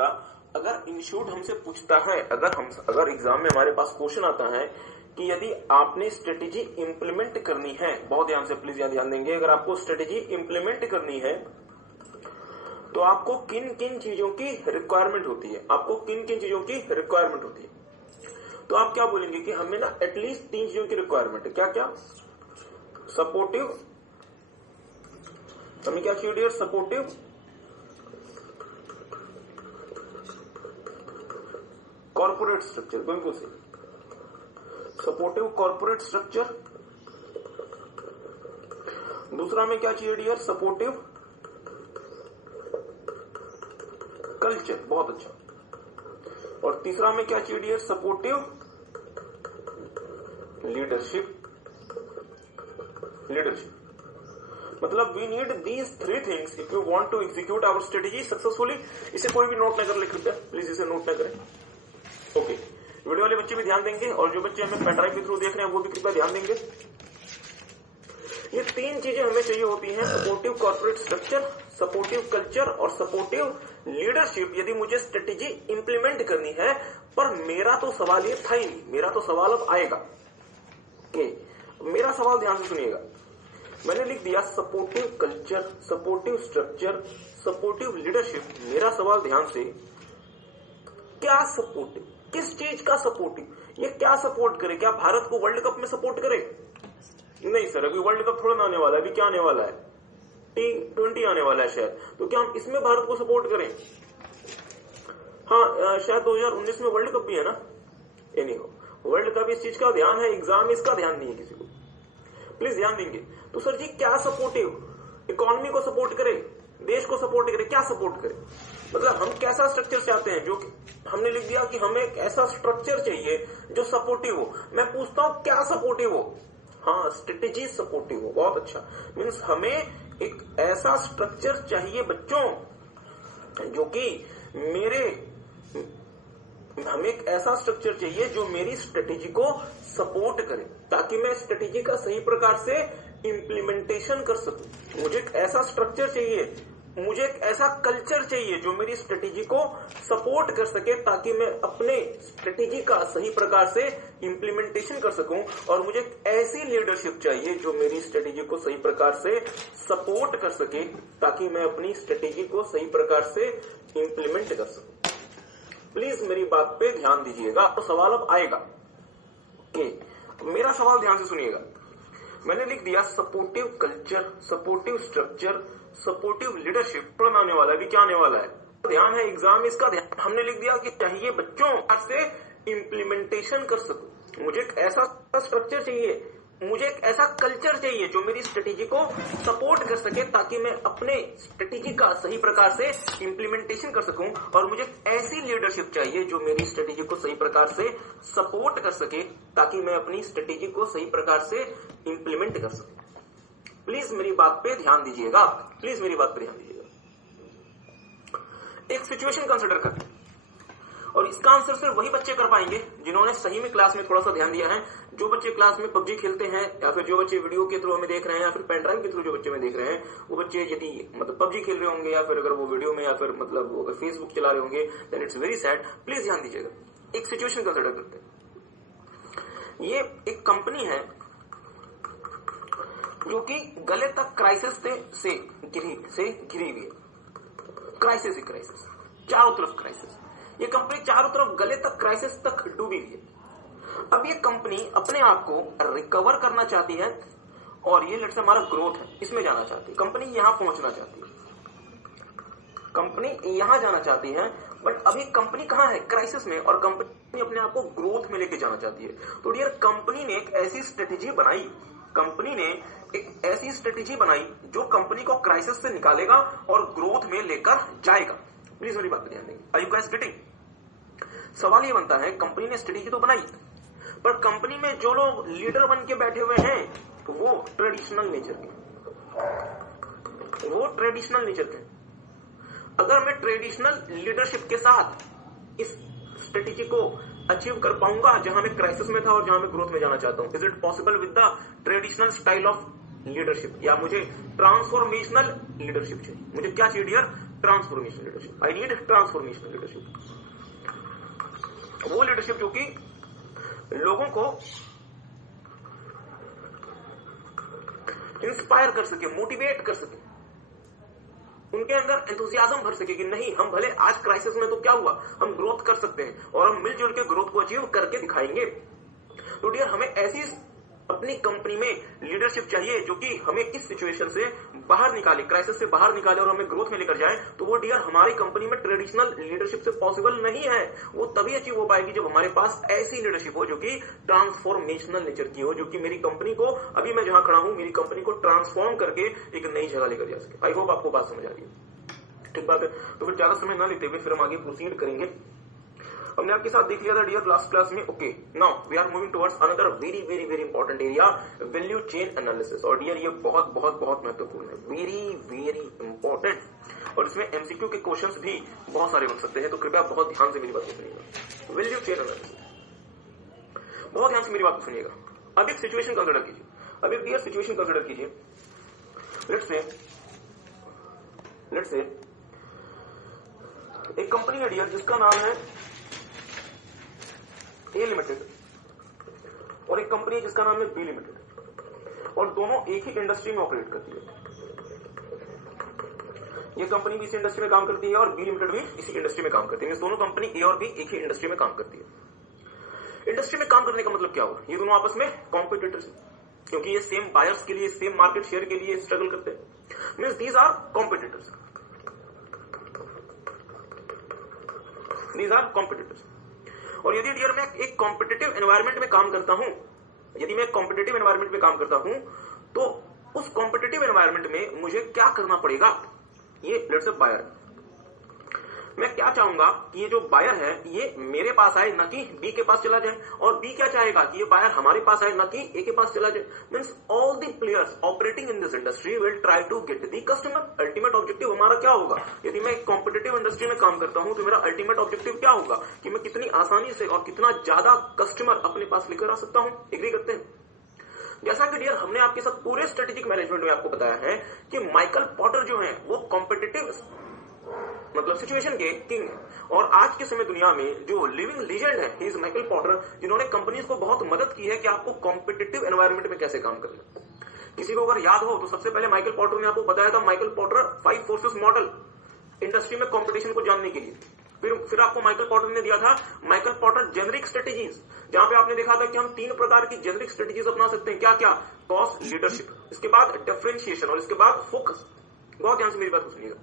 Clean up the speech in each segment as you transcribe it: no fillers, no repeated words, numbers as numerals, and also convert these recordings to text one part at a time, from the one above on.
आएगा। अगर इंस्टीट्यूट हमसे पूछता है, अगर एग्जाम में हमारे पास क्वेश्चन आता है कि यदि आपने स्ट्रेटेजी इंप्लीमेंट करनी है, बहुत ध्यान से प्लीज ध्यान देंगे, अगर आपको स्ट्रेटेजी इंप्लीमेंट करनी है तो आपको किन किन चीजों की रिक्वायरमेंट होती है, आपको किन किन चीजों की रिक्वायरमेंट होती है, तो आप क्या बोलेंगे कि हमें ना एटलीस्ट 3 चीजों की रिक्वायरमेंट है। क्या क्या? सपोर्टिव, हमें क्या चाहिए डियर? सपोर्टिव कॉर्पोरेट स्ट्रक्चर, बिल्कुल सही, सपोर्टिव कॉर्पोरेट स्ट्रक्चर। दूसरा में क्या चाहिए डियर? सपोर्टिव कल्चर, बहुत अच्छा। और तीसरा में क्या चाहिए डियर? Supportive leadership. मतलब we need these 3 things if you want to execute our strategy successfully. इसे कोई भी नोट न कर ले कृपया, प्लीज इसे नोट न करें। ओके, वीडियो वाले बच्चे भी ध्यान देंगे और जो बच्चे हमें पेनड्राइव के थ्रू देख रहे हैं वो भी कृपया ध्यान देंगे। ये 3 चीजें हमें चाहिए होती हैं, supportive corporate structure, supportive culture और सपोर्टिव लीडरशिप, यदि मुझे स्ट्रेटेजी इंप्लीमेंट करनी है। पर मेरा तो सवाल ये था ही नहीं, मेरा तो सवाल अब आएगा। मेरा सवाल ध्यान से सुनिएगा, मैंने लिख दिया supportive culture, supportive structure, supportive leadership. मेरा सवाल ध्यान से, क्या सपोर्टिव, किस चीज का सपोर्टिव? ये क्या सपोर्ट करे? क्या भारत को वर्ल्ड कप में सपोर्ट करे? नहीं सर, अभी वर्ल्ड कप थोड़ा ना आने वाला है, अभी क्या आने वाला है? T20 आने वाला है शायद, तो क्या हम इसमें भारत को सपोर्ट करें? हाँ, शायद 2019 में वर्ल्ड कप भी है ना। नहीं हो, वर्ल्ड कप इस चीज का ध्यान है, एग्जाम इसका ध्यान नहीं है किसी को, प्लीज ध्यान देंगे। तो सर जी क्या सपोर्टिव? इकोनॉमी को सपोर्ट करे, देश को सपोर्ट करे, क्या सपोर्ट करे? मतलब हम कैसा स्ट्रक्चर चाहते हैं? जो हमने लिख दिया कि हमें एक ऐसा स्ट्रक्चर चाहिए जो सपोर्टिव हो। मैं पूछता हूं क्या सपोर्टिव हो? हाँ, स्ट्रेटेजी सपोर्टिव हो, बहुत अच्छा। मीन्स हमें एक ऐसा स्ट्रक्चर चाहिए बच्चों जो कि हमें एक ऐसा स्ट्रक्चर चाहिए जो मेरी स्ट्रेटेजी को सपोर्ट करे, ताकि मैं स्ट्रेटेजी का सही प्रकार से इंप्लीमेंटेशन कर सकूं। मुझे एक ऐसा स्ट्रक्चर चाहिए, मुझे एक ऐसा कल्चर चाहिए जो मेरी स्ट्रेटेजी को सपोर्ट कर सके, ताकि मैं अपने स्ट्रेटेजी का सही प्रकार से इंप्लीमेंटेशन कर सकूं। और मुझे एक ऐसी लीडरशिप चाहिए जो मेरी स्ट्रेटेजी को सही प्रकार से सपोर्ट कर सके, ताकि मैं अपनी स्ट्रेटेजी को सही प्रकार से इंप्लीमेंट कर सकूं। प्लीज मेरी बात पे ध्यान दीजिएगा, तो सवाल अब आएगा। मेरा सवाल ध्यान से सुनिएगा, मैंने लिख दिया supportive culture, supportive structure, supportive leadership. तो आने वाला है, अभी क्या आने वाला है? ध्यान है, एग्जाम इसका ध्यान। हमने लिख दिया कि चाहिए बच्चों से इंप्लीमेंटेशन कर सकूं। मुझे एक ऐसा स्ट्रक्चर चाहिए, मुझे एक ऐसा कल्चर चाहिए जो मेरी स्ट्रेटेजी को सपोर्ट कर सके, ताकि मैं अपने स्ट्रेटेजी का सही प्रकार से इंप्लीमेंटेशन कर सकूं। और मुझे ऐसी लीडरशिप चाहिए जो मेरी स्ट्रेटेजी को सही प्रकार से सपोर्ट कर सके, ताकि मैं अपनी स्ट्रेटेजी को सही प्रकार से इंप्लीमेंट कर सकूं। प्लीज मेरी बात पे ध्यान दीजिएगा, प्लीज मेरी बात पे ध्यान दीजिएगा। एक सिचुएशन कंसिडर करते हैं, और इसका आंसर सिर्फ वही बच्चे कर पाएंगे जिन्होंने सही में क्लास में थोड़ा सा ध्यान दिया है। जो बच्चे क्लास में पबजी खेलते हैं, या फिर जो बच्चे वीडियो के थ्रू हमें देख रहे हैं, या फिर पेन ड्राइव के थ्रू जो बच्चे में देख रहे हैं, वो बच्चे यदि मतलब पबजी खेल रहे होंगे, या फिर अगर वो वीडियो में, या फिर मतलब वो अगर फेसबुक चला रहे होंगे, then it's very sad. Please ध्यान दीजिएगा, एक सिचुएशन कंसिडर करते हैं। ये एक कंपनी है जो कि गले तक क्राइसिस से घिरी हुई है। क्राइसिस ही क्राइसिस, चारों तरफ क्राइसिस। ये कंपनी चारों तरफ गले तक क्राइसिस तक डूबी हुई है। अब ये कंपनी अपने आप को रिकवर करना चाहती है, और ये लेट्स से हमारा ग्रोथ है, इसमें जाना चाहती है। कंपनी यहां पहुंचना चाहती है, कंपनी यहां जाना चाहती है, बट अभी कंपनी कहां है? क्राइसिस में। और कंपनी अपने आप को ग्रोथ में लेके जाना चाहती है। तो डियर, कंपनी ने एक ऐसी स्ट्रेटेजी बनाई, कंपनी ने एक ऐसी स्ट्रेटेजी बनाई जो कंपनी को क्राइसिस से निकालेगा और ग्रोथ में लेकर जाएगा। प्लीज मेरी बात पर ध्यान देंगे। Are you guys getting? सवाल ये बनता है, कंपनी ने स्ट्रेटेजी तो बनाई, पर कंपनी में जो लोग लीडर बन के बैठे हुए हैं वो ट्रेडिशनल नेचर के, वो ट्रेडिशनल नेचर के। अगर मैं ट्रेडिशनल लीडरशिप के साथ इस स्ट्रेटेजी को अचीव कर पाऊंगा जहां मैं क्राइसिस में था और जहां मैं ग्रोथ में जाना चाहता हूं, is it possible with the traditional style of leadership, या मुझे ट्रांसफॉर्मेशनल लीडरशिप चाहिए? मुझे क्या चाहिए dear? Transformation leadership, I need transformation leadership. वो लीडरशिप जो कि लोगों को इंस्पायर कर सके, मोटिवेट कर सके, उनके अंदर एंथुसियाज्म भर सके कि नहीं, हम भले आज क्राइसिस में तो क्या हुआ, हम ग्रोथ कर सकते हैं और हम मिलजुल के ग्रोथ को अचीव करके दिखाएंगे। तो डियर, हमें ऐसी अपनी कंपनी में लीडरशिप चाहिए जो कि हमें इस सिचुएशन से बाहर निकाले, क्राइसिस से बाहर निकाले और हमें ग्रोथ में लेकर जाए। तो वो डियर हमारी कंपनी में ट्रेडिशनल लीडरशिप से पॉसिबल नहीं है। वो तभी अचीव हो पाएगी जब हमारे पास ऐसी लीडरशिप हो जो कि ट्रांसफॉर्मेशनल नेचर की हो, जो कि मेरी कंपनी को, अभी मैं जहां खड़ा हूं, मेरी कंपनी को ट्रांसफॉर्म करके एक नई जगह लेकर जा सके। आई होप आपको बात समझ आ रही है। ठीक बात है। तो फिर ज्यादा समय ना लेते हुए फिर हम आगे प्रोसीड करेंगे। हमने आपके साथ देख लिया था डियर लास्ट क्लास में। Okay, now we are moving towards another very very very important area, value chain analysis. और डियर ये बहुत बहुत बहुत महत्वपूर्ण है, वेरी वेरी इंपॉर्टेंट। और इसमें एमसीक्यू के क्वेश्चंस भी बहुत सारे बन सकते हैं, तो कृपया बहुत ध्यान से मेरी बात सुनिएगा। वैल्यू चेन एनालिसिस, बहुत ध्यान से मेरी बात सुनिएगा। अब एक सिचुएशन कंसिडर कीजिए, अब एक डियर सिचुएशन कंसिडर कीजिए। लेट्स से एक कंपनी है डियर जिसका नाम है ए लिमिटेड और एक कंपनी है जिसका नाम है बी लिमिटेड, और दोनों एक ही इंडस्ट्री में ऑपरेट करती है। ये कंपनी भी इसी इंडस्ट्री में काम करती है और बी लिमिटेड भी इसी इंडस्ट्री में काम करती है। दोनों कंपनी ए और बी एक ही इंडस्ट्री में काम करती है। इंडस्ट्री में काम करने का मतलब क्या हुआ, ये दोनों आपस में कॉम्पिटिटर्स हैं, क्योंकि ये सेम बायर्स के लिए, सेम मार्केट शेयर के लिए स्ट्रगल करते हैं। Means these are competitors, these are competitors. और यदि डियर मैं एक कॉम्पिटिटिव एनवायरनमेंट में काम करता हूं, यदि मैं कॉम्पिटिटिव एनवायरनमेंट में काम करता हूं, तो उस कॉम्पिटिटिव एनवायरनमेंट में मुझे क्या करना पड़ेगा। ये लेट्स से बायर, मैं क्या चाहूंगा कि ये जो बायर है ये मेरे पास आए, ना कि बी के पास चला जाए, और बी क्या चाहेगा कि ये बायर हमारे पास आए, ना कि ए के पास चला जाए। Means all the players operating in this industry will try to get the customer. Ultimate objective हमारा क्या होगा, यदि मैं एक कॉम्पिटिटिव इंडस्ट्री में काम करता हूं तो मेरा अल्टीमेट ऑब्जेक्टिव क्या होगा कि मैं कितनी आसानी से और कितना ज्यादा कस्टमर अपने पास लेकर आ सकता हूं। एग्री करते हैं? जैसा कि डियर हमने आपके साथ पूरे स्ट्रेटेजिक मैनेजमेंट में आपको बताया है कि माइकल पॉटर जो है वो कॉम्पिटिटिव मतलब सिचुएशन के किंग है, और आज के समय दुनिया में जो लिविंग लीजेंड है ही इज माइकल पॉटर, जिन्होंने कंपनीज को बहुत मदद की है कि आपको कॉम्पिटिटिव एनवायरनमेंट में कैसे काम करना। किसी को अगर याद हो तो सबसे पहले माइकल पॉटर ने आपको बताया था Michael Potter 5 forces model industry में कंपटीशन को जानने के लिए। फिर आपको माइकल पॉटर ने दिया था माइकल पॉटर जेनरिक स्ट्रेटेजीज, जहां पे आपने देखा था कि हम 3 प्रकार की जेनरिक स्ट्रेटेजीज अपना सकते हैं। क्या क्या? कॉस्ट, लीडरशिप, इसके बाद डिफरेंशिएशन और इसके बाद फोकस। बहुत ध्यान से मेरी बात सुनिएगा।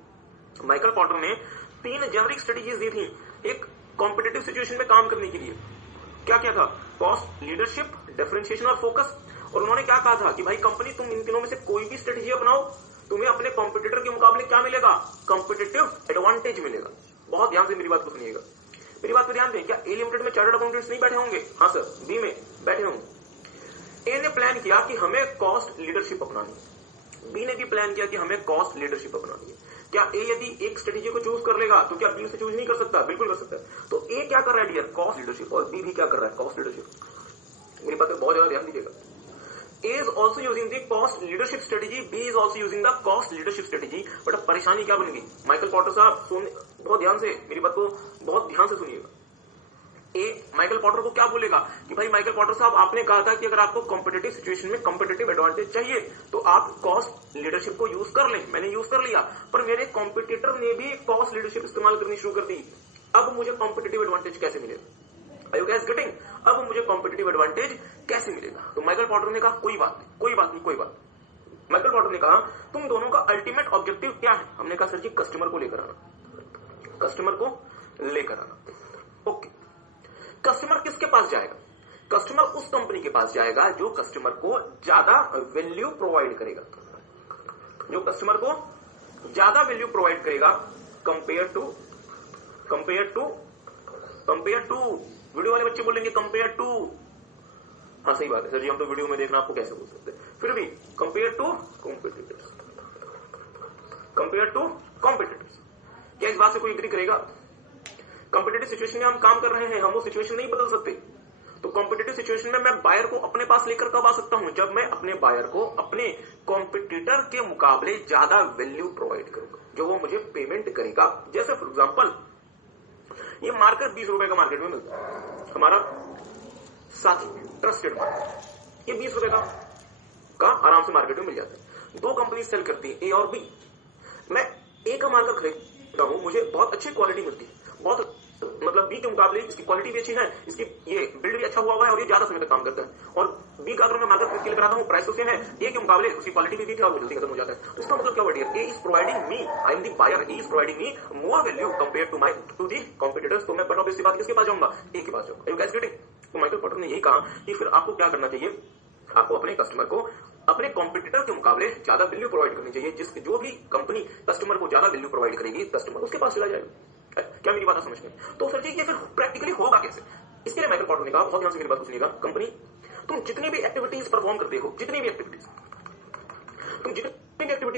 माइकल पॉटर ने 3 जेनरिक स्ट्रेटेजीज दी थी एक कॉम्पिटिटिव सिचुएशन में काम करने के लिए। क्या क्या था? कॉस्ट, लीडरशिप, डिफरेंशिएशन और फोकस। और उन्होंने क्या कहा था कि भाई कंपनी तुम इन तीनों में से कोई भी स्ट्रेटेजी अपनाओ, तुम्हें अपने कॉम्पिटिटर के मुकाबले क्या मिलेगा? कॉम्पिटिटिव एडवांटेज मिलेगा। बहुत ध्यान से मेरी बात को सुनिएगा, मेरी बात पर ध्यान दें। क्या ए लिमिटेड में चार्टर्ड अकाउंटेंट्स नहीं बैठे होंगे? हाँ सर, बी में बैठे होंगे। ए ने प्लान किया कि हमें कॉस्ट लीडरशिप अपनानी है, बी ने भी प्लान किया कि हमें कॉस्ट लीडरशिप अपनानी है। क्या ए यदि एक स्ट्रेटेजी को चूज कर लेगा तो क्या बी से चूज नहीं कर सकता? बिल्कुल कर सकता है। तो ए क्या कर रहा है डियर? कॉस्ट लीडरशिप, और बी भी क्या कर रहा है? Cost leadership. मेरी बात पे बहुत ज्यादा ध्यान दीजिएगा। A is also using the cost leadership strategy, B is also using the cost leadership strategy। But अब परेशानी क्या बन गई? माइकल पॉटर साहब बहुत ध्यान से मेरी बात को बहुत ध्यान से सुनिएगा। ए माइकल पॉटर को क्या बोलेगा कि भाई माइकल पॉटर साहब आपने कहा था कि अगर आपको कॉम्पिटिटिव सिचुएशन में कॉम्पिटिटिव एडवांटेज चाहिए तो आप कॉस्ट लीडरशिप को यूज कर लें। मैंने यूज कर लिया, पर मेरे कॉम्पिटिटर ने भी कॉस्ट लीडरशिप इस्तेमाल करनी शुरू कर दी। अब मुझे कॉम्पिटिटिव एडवांटेज कैसे मिलेगा? Are you guys getting? अब मुझे कॉम्पिटिटिव एडवांटेज कैसे मिलेगा? तो माइकल पॉटर ने कहा कोई बात नहीं, कोई बात नहीं, कोई बात नहीं। माइकल पॉटर ने कहा तुम दोनों का अल्टीमेट ऑब्जेक्टिव क्या है? हमने कहा सर जी कस्टमर को लेकर आना, कस्टमर को लेकर आना। ओके, कस्टमर किसके पास जाएगा? कस्टमर उस कंपनी के पास जाएगा जो कस्टमर को ज्यादा वैल्यू प्रोवाइड करेगा, जो कस्टमर को ज्यादा वैल्यू प्रोवाइड करेगा कंपेयर टू वीडियो वाले बच्चे बोलेंगे कंपेयर टू। हाँ सही बात है सर जी, हम तो वीडियो में देखना आपको कैसे बोल सकते हैं, फिर भी compare to competitors, compare to competitors. क्या इस बात से कोई एग्री करेगा? कॉम्पिटिटिव सिचुएशन में हम काम कर रहे हैं, हम वो सिचुएशन नहीं बदल सकते, तो कॉम्पिटिटिव सिचुएशन में मैं बायर को अपने पास लेकर कब आ सकता हूं? जब मैं अपने बायर को अपने कॉम्पिटिटर के मुकाबले ज्यादा वैल्यू प्रोवाइड करूंगा, जो वो मुझे पेमेंट करेगा। जैसे फॉर एग्जांपल ये मार्कर 20 रुपए का मार्केट में मिलता है, हमारा साथी ट्रस्टेड मार्केट, ये 20 रुपए का आराम से मार्केट में मिल जाता है। दो कंपनी सेल करती है, ए और बी। मैं ए का मार्कर खरीदता हूं, मुझे बहुत अच्छी क्वालिटी मिलती है, बहुत मतलब बी के मुकाबले इसकी क्वालिटी भी अच्छी है, इसकी ये बिल्ड भी अच्छा हुआ है और ये ज्यादा समय तक काम करता है। और बी का अगर मैं मार्कर खरीद के लेकर आता हूं, प्राइस तो सेम है, ए के मुकाबले उसकी क्वालिटी भी थी और जल्दी खत्म हो जाता है। तो इसका मतलब क्या हुआ dear? A is providing me, I am the buyer, A is providing me more value compare to the competitors. तो मैं बट ऑब्वियसली बात किसके पास जाऊंगा? ए के पास जाऊंगा। You guys getting? तो माइकल पोर्टर ने यही कहा कि फिर आपको क्या करना चाहिए, आपको अपने कस्टमर को अपने कॉम्पिटिटर के मुकाबले ज्यादा वैल्यू प्रोवाइड करनी चाहिए। जिसकी जो भी कंपनी कस्टमर को ज्यादा वैल्यू प्रोवाइड करेगी, कस्टमर उसके पास चला जाएगा। क्या मेरी बात समझ में? तो सर जी ये फिर प्रैक्टिकली होगा कैसे? इसके लिए माइकल पोर्टर ने कहा, बहुत ध्यान से मेरी बात सुनिएगा, कंपनी तुम जितनी भी एक्टिविटीज परफॉर्म करते हो, जितनी भी एक्टिविटीज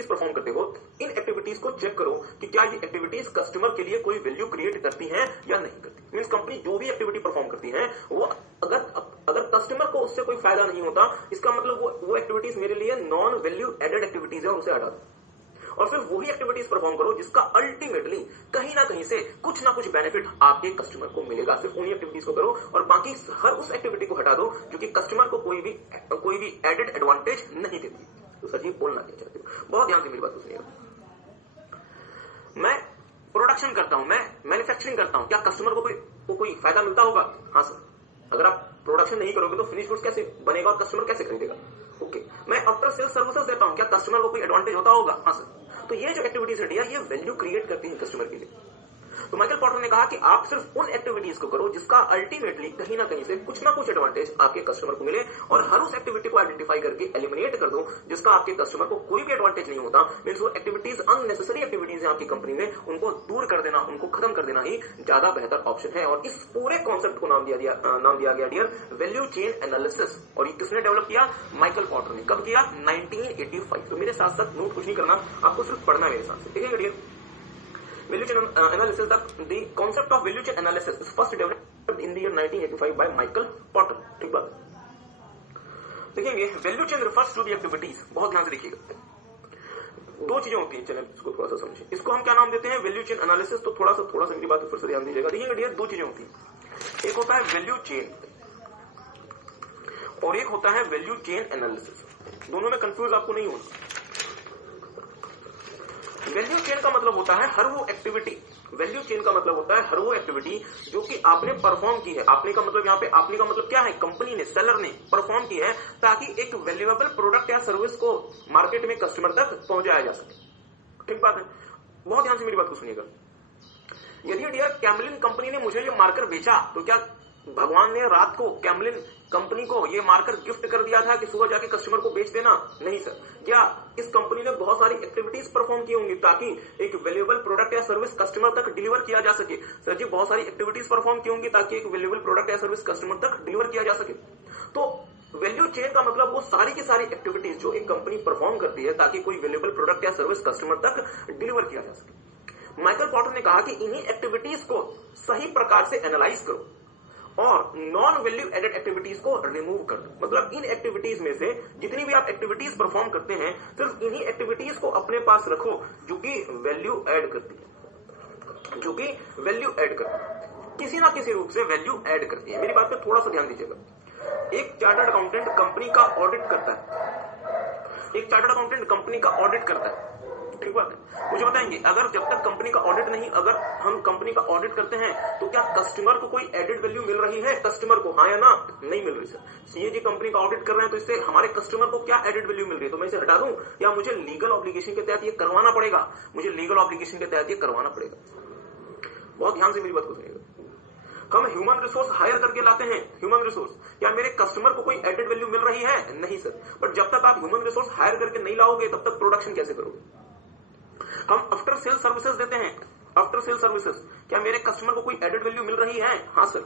परफॉर्म करते हो, इन एक्टिविटीज को चेक करो कि क्या ये एक्टिविटीज कस्टमर के लिए कोई वैल्यू क्रिएट करती हैं या नहीं करती। मींस कंपनी जो भी एक्टिविटी परफॉर्म करती है वो अगर कस्टमर को उससे कोई फायदा नहीं होता, इसका मतलब वो एक्टिविटीज मेरे लिए नॉन वैल्यू एडेड एक्टिविटीज है और उसे हटा दो। और फिर वही एक्टिविटीज परफॉर्म करो जिसका अल्टीमेटली कहीं ना कहीं से कुछ ना कुछ बेनिफिट आपके कस्टमर को मिलेगा। सिर्फ उन्हीं एक्टिविटीज को करो और बाकी हर उस एक्टिविटी को हटा दो जो कि कस्टमर को कोई भी एडेड एडवांटेज नहीं देती। तो सर जी बोलना क्या चाहते हो? बहुत ध्यान से मेरी बात सुनिएगा। मैं प्रोडक्शन करता हूं, मैं मैन्युफैक्चरिंग करता हूं, क्या कस्टमर को कोई फायदा मिलता होगा? हाँ सर। अगर आप प्रोडक्शन नहीं करोगे तो फिनिश गुड्स कैसे बनेगा और कस्टमर कैसे खरीदेगा? ओके। मैं आफ्टर सेल सर्विसेज देता हूं, क्या कस्टमर को कोई एडवांटेज होता होगा? हाँ सर। तो ये जो एक्टिविटीज है ये वैल्यू क्रिएट करती है कस्टमर के लिए। तो माइकल पोर्टर ने कहा कि आप सिर्फ उन एक्टिविटीज को करो जिसका अल्टीमेटली कहीं ना कहीं से कुछ ना कुछ एडवांटेज आपके कस्टमर को मिले, और हर उस एक्टिविटी को आइडेंटिफाई करके एलिमिनेट कर दो जिसका आपके कस्टमर को कोई भी एडवांटेज नहीं होता। मींस वो एक्टिविटीज अननेसेसरी एक्टिविटीज है आपकी कंपनी में, उनको दूर कर देना, उनको खत्म कर देना ही ज्यादा बेहतर ऑप्शन है। और इस पूरे कॉन्सेप्ट को नाम दिया गया डियर वैल्यू चेन एनालिसिस। और ये किसने डेवलप किया? माइकल पोर्टर ने। कब किया? 1985। तो मेरे साथ साथ नोट कुछ नहीं करना, आपको सिर्फ पढ़ना है मेरे साथ से, ठीक है dear? Value chain analysis, the concept of value chain analysis is first developed in the year 1985 by Michael Porter. ठीक बात। देखेंगे value chain refers to the activities. बहुत ध्यान से देखिएगा, दो चीजें होती हैं, चलिए इसको थोड़ा सा समझिए। इसको हम क्या नाम देते हैं? Value chain analysis. तो थोड़ा सा मेरी बात फिर से ध्यान दीजिएगा। देखिएगा डियर, दो चीजें होती हैं, एक होता है वैल्यू चेन और एक होता है वैल्यू चेन एनालिसिस। दोनों में कंफ्यूज आपको नहीं होना। वैल्यू चेन का मतलब होता है हर वो एक्टिविटी, वैल्यू चेन का मतलब होता है हर वो एक्टिविटी जो कि आपने परफॉर्म की है। आपने का मतलब यहाँ पे आपने का मतलब क्या है? कंपनी ने, सेलर ने परफॉर्म की है ताकि एक वैल्यूएबल प्रोडक्ट या सर्विस को मार्केट में कस्टमर तक पहुंचाया जा सके। ठीक बात है? बहुत ध्यान से मेरी बात को सुनिएगा। यदि डियर कैमलिन कंपनी ने मुझे ये मार्कर बेचा, तो क्या भगवान ने रात को कैमलिन कंपनी को ये मार्कर गिफ्ट कर दिया था कि सुबह जाके कस्टमर को बेच देना? नहीं सर। क्या इस कंपनी ने बहुत सारी एक्टिविटीज परफॉर्म की होंगी ताकि एक वैल्यूएबल प्रोडक्ट या सर्विस कस्टमर तक डिलीवर किया जा सके? सर जी बहुत सारी एक्टिविटीज परफॉर्म की होंगी ताकि एक वैल्यूएबल प्रोडक्ट या सर्विस कस्टमर तक डिलीवर किया जा सके। तो वैल्यू चेन का मतलब वो सारी की सारी एक्टिविटीज जो एक कंपनी परफॉर्म करती है ताकि कोई वैल्यूएबल प्रोडक्ट या सर्विस कस्टमर तक डिलीवर किया जा सके। माइकल पोर्टर ने कहा कि इन्हीं एक्टिविटीज को सही प्रकार से एनालाइज करो और नॉन वैल्यू एडेड एक्टिविटीज को रिमूव कर दो। मतलब इन एक्टिविटीज में से जितनी भी आप एक्टिविटीज परफॉर्म करते हैं, सिर्फ इन्हीं एक्टिविटीज को अपने पास रखो जो कि वैल्यू ऐड करती है, जो कि वैल्यू ऐड करती है, किसी ना किसी रूप से वैल्यू ऐड करती है। मेरी बात पे थोड़ा सा ध्यान दीजिएगा। एक चार्टर्ड अकाउंटेंट कंपनी का ऑडिट करता है, एक चार्टर्ड अकाउंटेंट कंपनी का ऑडिट करता है। ठीक बात है? मुझे बताएंगे, अगर जब तक कंपनी का ऑडिट नहीं, अगर हम कंपनी का ऑडिट करते हैं तो क्या कस्टमर को कोई एडेड वैल्यू मिल रही है? कस्टमर को हाँ या ना? नहीं मिल रही सर। सीएजी कंपनी का ऑडिट कर रहे हैं तो इससे हमारे कस्टमर को क्या एडेड वैल्यू मिल रही है? तो मैं इसे हटा दूं या मुझे लीगल ऑब्लिगेशन के तहत ये करवाना पड़ेगा? मुझे लीगल ऑब्लिगेशन के तहत ये करवाना पड़ेगा। बहुत ध्यान से मेरी बात को सुनिएगा। हम ह्यूमन रिसोर्स हायर करके लाते हैं, ह्यूमन रिसोर्स, क्या मेरे कस्टमर को कोई एडेड वैल्यू मिल रही है? नहीं सर। बट जब तक आप ह्यूमन रिसोर्स हायर करके नहीं लाओगे तब तक प्रोडक्शन कैसे करोगे? हम आफ्टर सेल सर्विसेज देते हैं, आफ्टर सेल सर्विसेज, क्या मेरे कस्टमर को कोई एडेड वैल्यू मिल रही है? हाँ सर।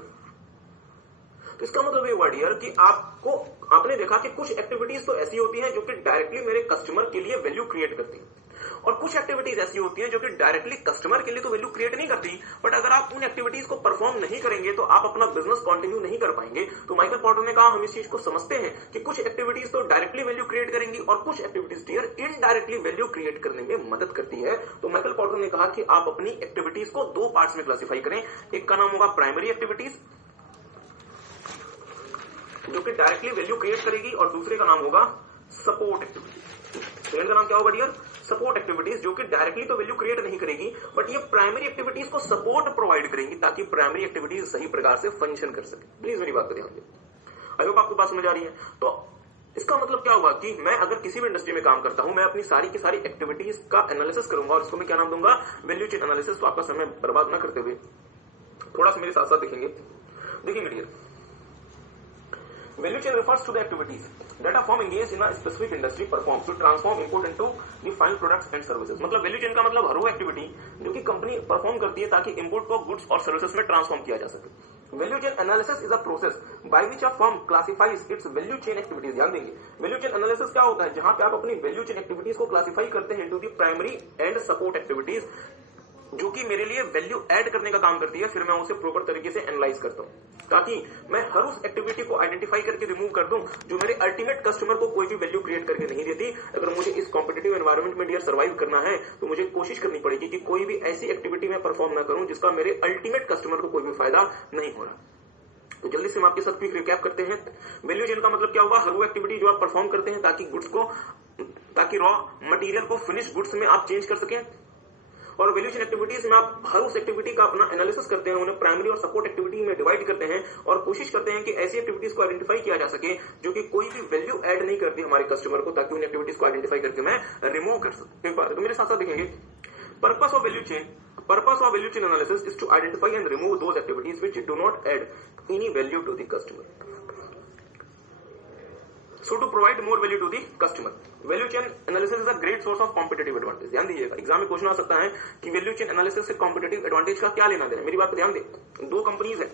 तो इसका मतलब ये वर्ड यार कि आपने देखा कि कुछ एक्टिविटीज तो ऐसी होती हैं जो कि डायरेक्टली मेरे कस्टमर के लिए वैल्यू क्रिएट करती है, और कुछ एक्टिविटीज ऐसी होती हैं जो कि डायरेक्टली कस्टमर के लिए तो वैल्यू क्रिएट नहीं करती, बट अगर आप उन एक्टिविटीज को परफॉर्म नहीं करेंगे तो आप अपना बिजनेस कंटिन्यू नहीं कर पाएंगे। तो माइकल पोर्टर ने कहा हम इस चीज को समझते हैं कि कुछ एक्टिविटीज तो डायरेक्टली वैल्यू क्रिएट करेंगी और कुछ activities dear indirectly value create करने में मदद करती है। तो माइकल पोर्टर ने कहा कि आप अपनी एक्टिविटीज को दो पार्ट्स में क्लासिफाई करें। एक का नाम होगा प्राइमरी एक्टिविटीज जो कि डायरेक्टली वैल्यू क्रिएट करेगी, और दूसरे का नाम होगा सपोर्ट एक्टिविटीज। सेकंड का नाम क्या होगा डियर? सपोर्ट एक्टिविटीज, जो कि डायरेक्टली तो वैल्यू क्रिएट नहीं करेगी बट ये प्राइमरी एक्टिविटीज को सपोर्ट प्रोवाइड करेंगी ताकि प्राइमरी एक्टिविटीज सही प्रकार से फंक्शन कर सके। प्लीज मेरी बात को ध्यान दें। आई होप आपको बात समझ आ रही है। तो इसका मतलब क्या हुआ कि मैं अगर किसी भी इंडस्ट्री में काम करता हूं, मैं अपनी सारी की सारी एक्टिविटीज का एनालिसिस करूंगा और इसको मैं क्या नाम दूंगा? Value chain analysis. तो आपका समय बर्बाद ना करते हुए थोड़ा सा मेरे साथ साथ देखेंगे। देखिए dear, value chain refers to the activities that a firm engaged in a specific industry performs to transform input into the final products and services। मतलब वैल्यू चेन का मतलब हर वो एक्टिविटी जो कि कंपनी परफॉर्म करती है ताकि इनपुट को गुड्स और सर्विसेज में ट्रांसफॉर्म किया जा सके। Value chain analysis is a process by which a firm classifies it's value chain activities. ध्यान देंगे, वैल्यू चेन एनालिसिस क्या होता है? जहां पे आप अपनी वैल्यू चेन एक्टिविटीज को क्लासिफाई करते हैं into the primary and support activities, जो कि मेरे लिए वैल्यू ऐड करने का काम करती है। फिर मैं उसे प्रॉपर तरीके से एनालाइज करता हूं ताकि मैं हर उस एक्टिविटी को आइडेंटिफाई करके रिमूव कर दूं जो मेरे अल्टीमेट कस्टमर को कोई भी वैल्यू क्रिएट करके नहीं देती। अगर मुझे इस कॉम्पिटिटिव एनवायरनमेंट में डियर सर्वाइव करना है तो मुझे कोशिश करनी पड़ेगी कि कोई भी ऐसी एक्टिविटी में परफॉर्म ना करूं जिसका मेरे अल्टीमेट कस्टमर को कोई भी फायदा नहीं हो रहा। तो जल्दी से हम आपके साथ क्विक रिकैप करते हैं। वैल्यू चेन का मतलब क्या होगा? हर वो एक्टिविटी जो आप परफॉर्म करते हैं ताकि रॉ मटेरियल को फिनिश गुड्स में आप चेंज कर सकें। और वैल्यू चेन एक्टिविटीज में आप हर उस एक्टिविटी का अपना एनालिसिस करते हैं, उन्हें प्राइमरी और सपोर्ट एक्टिविटी में डिवाइड करते हैं और कोशिश करते हैं कि ऐसी एक्टिविटीज को आइडेंटिफाई किया जा सके जो कि कोई भी वैल्यू ऐड नहीं करती हमारे कस्टमर को, ताकि उन एक्टिविटीज को आइडेंटिफाई करके मैं रिमूव कर सकूं। एक बार तो मेरे साथ साथ देखेंगे, purpose of value chain analysis is to identify and remove those activities which do not add any value to the customer. So to provide more value to the customer, value chain analysis is a great source of competitive advantage। ध्यान दीजिएगा, exam में question आ सकता है कि value chain analysis से competitive advantage का क्या लेना देना। मेरी बात पर ध्यान दे। दो कंपनीज है,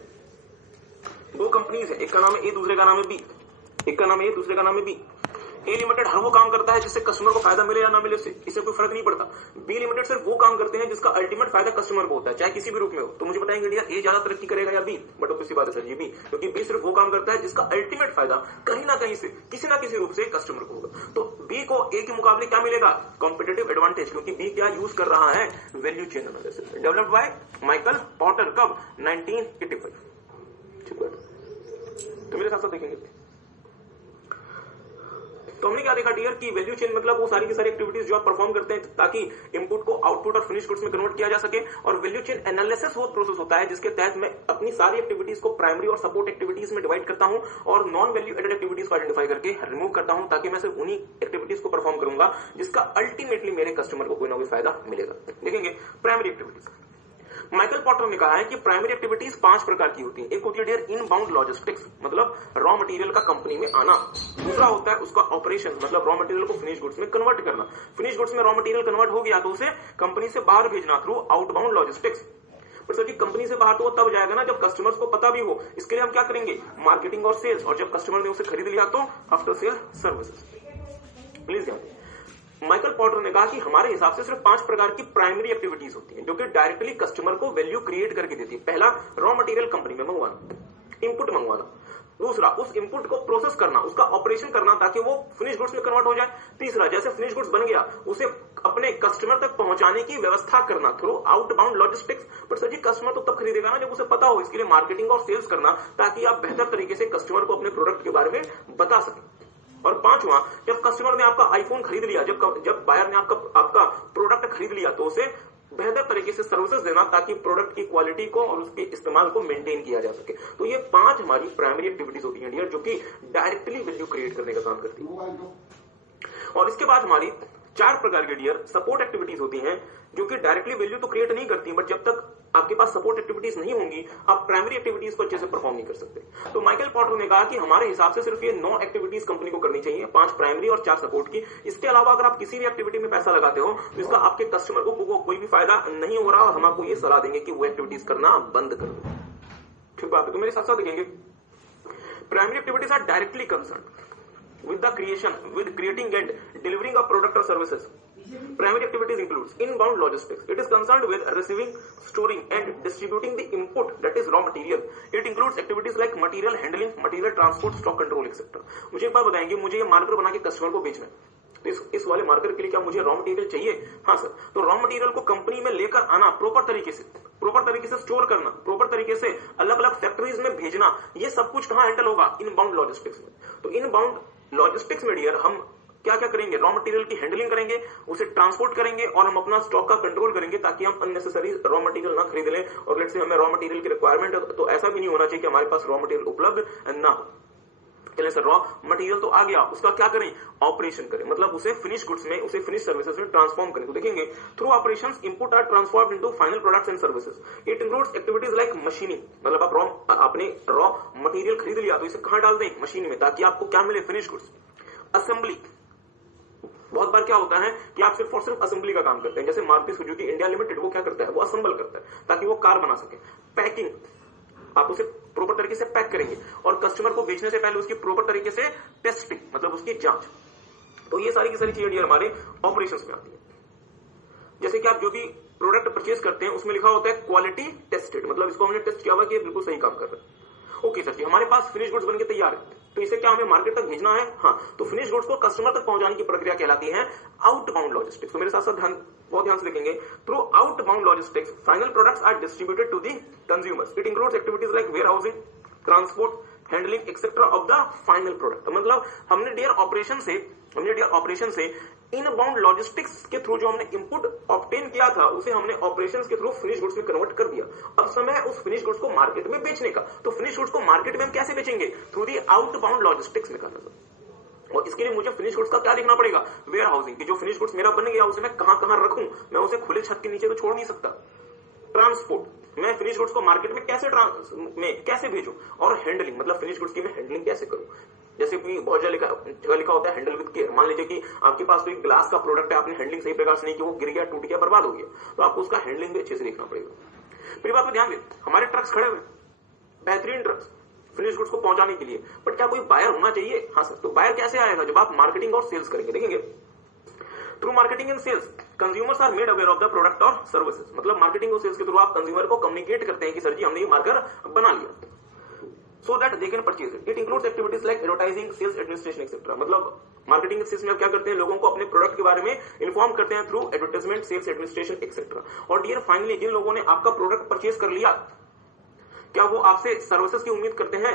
एक का नाम है ए, दूसरे का नाम है बी। एक का नाम है ए, दूसरे का नाम है बी। ए लिमिटेड हर वो काम करता है जिससे कस्टमर को फायदा मिले या ना मिले, इससे कोई फर्क नहीं पड़ता। बी लिमिटेड सिर्फ वो काम करते हैं जिसका अल्टीमेट फायदा कस्टमर को होता है, चाहे किसी भी रूप में हो। तो मुझे बताएंगे डियर ए ज्यादा तरक्की करेगा या बी? बट किसी बात है सर जी बी, क्योंकि बी सिर्फ वो काम करता है जिसका अल्टीमेट फायदा कहीं ना कहीं से किसी ना किसी रूप से कस्टमर को होगा। तो बी को ए के मुकाबले क्या मिलेगा? कॉम्पिटिटिव एडवांटेज, क्योंकि बी क्या यूज कर रहा है? Value chain analysis, developed by Michael porter. कब? 1985। ठीक है, तो मेरे साथ साथ देखेंगे। तो हमने क्या देखा डियर कि वैल्यू चेन मतलब वो सारी की सारी एक्टिविटीज जो आप परफॉर्म करते हैं ताकि इनपुट को आउटपुट और फिनिश गुड्स में कन्वर्ट किया जा सके। और वैल्यू चेन एनालिसिस वो प्रोसेस होता है जिसके तहत मैं अपनी सारी एक्टिविटीज को प्राइमरी और सपोर्ट एक्टिविटीज में डिवाइड करता हूं और नॉन वैल्यू एडेड एक्टिविटीज को आइडेंटिफाई करके रिमूव करता हूं ताकि मैं सिर्फ उन्हीं एक्टिविटीज को परफॉर्म करूंगा जिसका अल्टीमेटली मेरे कस्टमर को कोई ना कोई फायदा मिलेगा। देखेंगे प्राइमरी एक्टिविटीज। माइकल पोर्टर ने कहा है कि प्राइमरी एक्टिविटीज 5 प्रकार की होती है। एक होती है डियर इनबाउंड लॉजिस्टिक्स, मतलब रॉ मटेरियल का कंपनी में आना। दूसरा होता है उसका ऑपरेशन, मतलब रॉ मटेरियल को फिनिश गुड्स में कन्वर्ट करना। फिनिश गुड्स में रॉ मटेरियल कन्वर्ट हो गया तो उसे कंपनी से बाहर भेजना थ्रू आउटबाउंड लॉजिस्टिक्स। पर सर जी कंपनी से बाहर तो वो तब जाएगा ना जब कस्टमर्स को पता भी हो। इसके लिए हम क्या करेंगे? मार्केटिंग और सेल्स। और जब कस्टमर ने उसे खरीद लिया तो आफ्टर सेल सर्विसेज। प्लीज ध्यान दें, माइकल पोर्टर ने कहा कि हमारे हिसाब से सिर्फ 5 प्रकार की प्राइमरी एक्टिविटीज होती हैं जो कि डायरेक्टली कस्टमर को वैल्यू क्रिएट करके देती है। पहला, रॉ मटेरियल कंपनी में मंगवाना, इनपुट मंगवाना। दूसरा, उस इनपुट को प्रोसेस करना, उसका ऑपरेशन करना ताकि वो फिनिश गुड्स में कन्वर्ट हो जाए। तीसरा, जैसे फिनिश गुड्स बन गया उसे अपने कस्टमर तक पहुंचाने की व्यवस्था करना थ्रू आउटबाउंड लॉजिस्टिक्स। पर सर जी कस्टमर तो तब खरीदेगा ना जब उसे पता हो। इसके लिए मार्केटिंग और सेल्स करना ताकि आप बेहतर तरीके से कस्टमर को अपने प्रोडक्ट के बारे में बता सकें। और पांचवा, जब कस्टमर ने आपका आईफोन खरीद लिया, जब बायर ने आपका प्रोडक्ट खरीद लिया तो उसे बेहतर तरीके से सर्विसेज देना ताकि प्रोडक्ट की क्वालिटी को और उसके इस्तेमाल को मेंटेन किया जा सके। तो ये 5 हमारी प्राइमरी एक्टिविटीज होती हैं डियर जो कि डायरेक्टली वैल्यू क्रिएट करने का काम करती है। और इसके बाद हमारी 4 प्रकार के डियर सपोर्ट एक्टिविटीज होती हैं जो कि डायरेक्टली वैल्यू तो क्रिएट नहीं करती, बट जब तक आपके पास सपोर्ट एक्टिविटीज नहीं होंगी आप प्राइमरी एक्टिविटीज को अच्छे से परफॉर्म नहीं कर सकते। तो माइकल पोर्टर ने कहा कि हमारे हिसाब से सिर्फ ये 9 एक्टिविटीज कंपनी को करनी चाहिए, 5 प्राइमरी और 4 सपोर्ट की। इसके अलावा अगर आप किसी भी एक्टिविटी में पैसा लगाते हो तो इसका आपके कस्टमर को कोई भी फायदा नहीं हो रहा और हम आपको ये सलाह देंगे कि वो एक्टिविटीज करना बंद कर दो। ठीक बात है, तो मेरे साथ साथ देखेंगे primary activities are directly concern with creating and delivering of product or services। Primary activities includes inbound logistics. It is concerned with receiving, storing and distributing the input, that is raw material. It includes activities like material handling, material transport, stock control etc. मुझे एक बात बताएंगे, मुझे ये marker बना के customer को बेचना है, तो इस वाले मार्कर के लिए क्या मुझे रॉ मटेरियल चाहिए? हाँ सर। तो रॉ मटेरियल को कंपनी में लेकर आना, प्रॉपर तरीके से स्टोर करना, प्रॉपर तरीके से अलग अलग फैक्ट्रीज में भेजना, ये सब कुछ कहां हैंडल होगा? इनबाउंड लॉजिस्टिक्स में। तो इनबाउंड लॉजिस्टिक्स में डियर हम क्या क्या करेंगे? रॉ मटेरियल की हैंडलिंग करेंगे, उसे ट्रांसपोर्ट करेंगे और हम अपना स्टॉक का कंट्रोल करेंगे ताकि हम अननेसेसरी रॉ मटेरियल ना खरीद लें। और लेट्स से हमें रॉ मटेरियल की रिक्वायरमेंट है तो ऐसा भी नहीं होना चाहिए कि हमारे पास रॉ मटेरियल उपलब्ध ना हो। चलिए सर, रॉ मटेरियल तो आ गया, उसका क्या करें? ऑपरेशन करें, मतलब उसे फिनिश गुड्स में, उसे फिनिश सर्विसेज में ट्रांसफॉर्म करें। तो देखेंगे through operations input are transformed into final products and services. It includes activities like machining, मतलब आपने रॉ मटेरियल खरीद लिया तो इसे कहां डाल दें? मशीन में, ताकि आपको क्या मिले? Finish goods. असेंबली, बहुत बार क्या होता है कि आप सिर्फ और सिर्फ असेंबली का काम करते हैं, जैसे मारुति सुजुकी इंडिया लिमिटेड, वो क्या करता है? वो असेंबल करता है ताकि वो कार बना सके। पैकिंग, आप उसे प्रॉपर तरीके से पैक करेंगे और कस्टमर को बेचने से पहले उसकी प्रॉपर तरीके से टेस्टिंग, मतलब उसकी जांच। तो ये सारी की सारी चीजें हमारे ऑपरेशंस में आती है। जैसे कि आप जो भी प्रोडक्ट परचेज करते हैं उसमें लिखा होता है क्वालिटी टेस्टेड, मतलब इसको हमने टेस्ट किया हुआ कि ये बिल्कुल सही काम कर रहा है। ओके सर जी, हमारे पास फिनिश गुड्स बनके तैयार है, तो इसे क्या हमें मार्केट तक भेजना है? हाँ, तो फिनिश गुड्स को कस्टमर तक पहुंचाने की प्रक्रिया कहलाती है आउटबाउंड लॉजिस्टिक्स। तो मेरे साथ साथ बहुत ध्यान से देखेंगे। Through outbound logistics final products are distributed to the consumers. It includes activities like warehousing, transport, handling etcetera of the final product. मतलब हमने डियर ऑपरेशन से इनबाउंड लॉजिस्टिक्स के थ्रू जो हमने इनपुट ऑब्टेन किया था उसे हमने ऑपरेशंस के थ्रू फिनिश गुड्स में कन्वर्ट कर दिया। अब समय है उस फिनिश गुड्स को मार्केट में बेचने का। तो फिनिश गुड्स को मार्केट में हम कैसे बेचेंगे? थ्रू दी आउटबाउंड लॉजिस्टिक्स में करना। और इसके लिए मुझे फिनिश गुड्स का क्या देखना पड़ेगा? वेयर हाउसिंग, कि जो फिनिश गुड्स मेरा बन गया उसे मैं कहां कहां रखूं, मैं उसे खुले छत के नीचे तो छोड़ नहीं सकता। ट्रांसपोर्ट, मैं फिनिश गुड्स को मार्केट में कैसे भेजूं। और हैंडलिंग, मतलब फिनिश गुड्स की मैं हैंडलिंग कैसे करूं। जैसे कि बहुत जगह लिखा होता है हैंडल विद केयर। मान लीजिए कि आपके पास कोई ग्लास का प्रोडक्ट है, आपने हैंडलिंग सही प्रकार से नहीं की, वो गिर गया, टूट गया, बर्बाद हो गया, तो आपको उसका हैंडलिंग भी अच्छे से देखना पड़ेगा। मेरी बात को ध्यान दें, हमारे ट्रक्स खड़े हुए, बेहतरीन ट्रक्स फिनिश गुड्स को पहुंचाने के लिए, बट क्या कोई बायर होना चाहिए? हाँ सर। तो बायर कैसे आएगा? जब आप मार्केटिंग और सेल्स करेंगे। देखेंगे through marketing and sales consumers are made aware of the product और सर्विसेज। मतलब मार्केटिंग और सेल्स के थ्रू आप कंज्यूमर को कम्युनिकेट करते हैं कि सर जी हमने ये मार्कर बना लिया, so that they can purchase it. It includes activities like advertising, sales administration etc. मतलब मार्केटिंग सेल्स में क्या करते हैं? लोगों को अपने प्रोडक्ट के बारे में इन्फॉर्म करते हैं through advertisement, sales administration etcetera. और डियर फाइनली, जिन लोगों ने आपका प्रोडक्ट परचेज कर लिया, क्या वो आपसे सर्विसेज की उम्मीद करते हैं?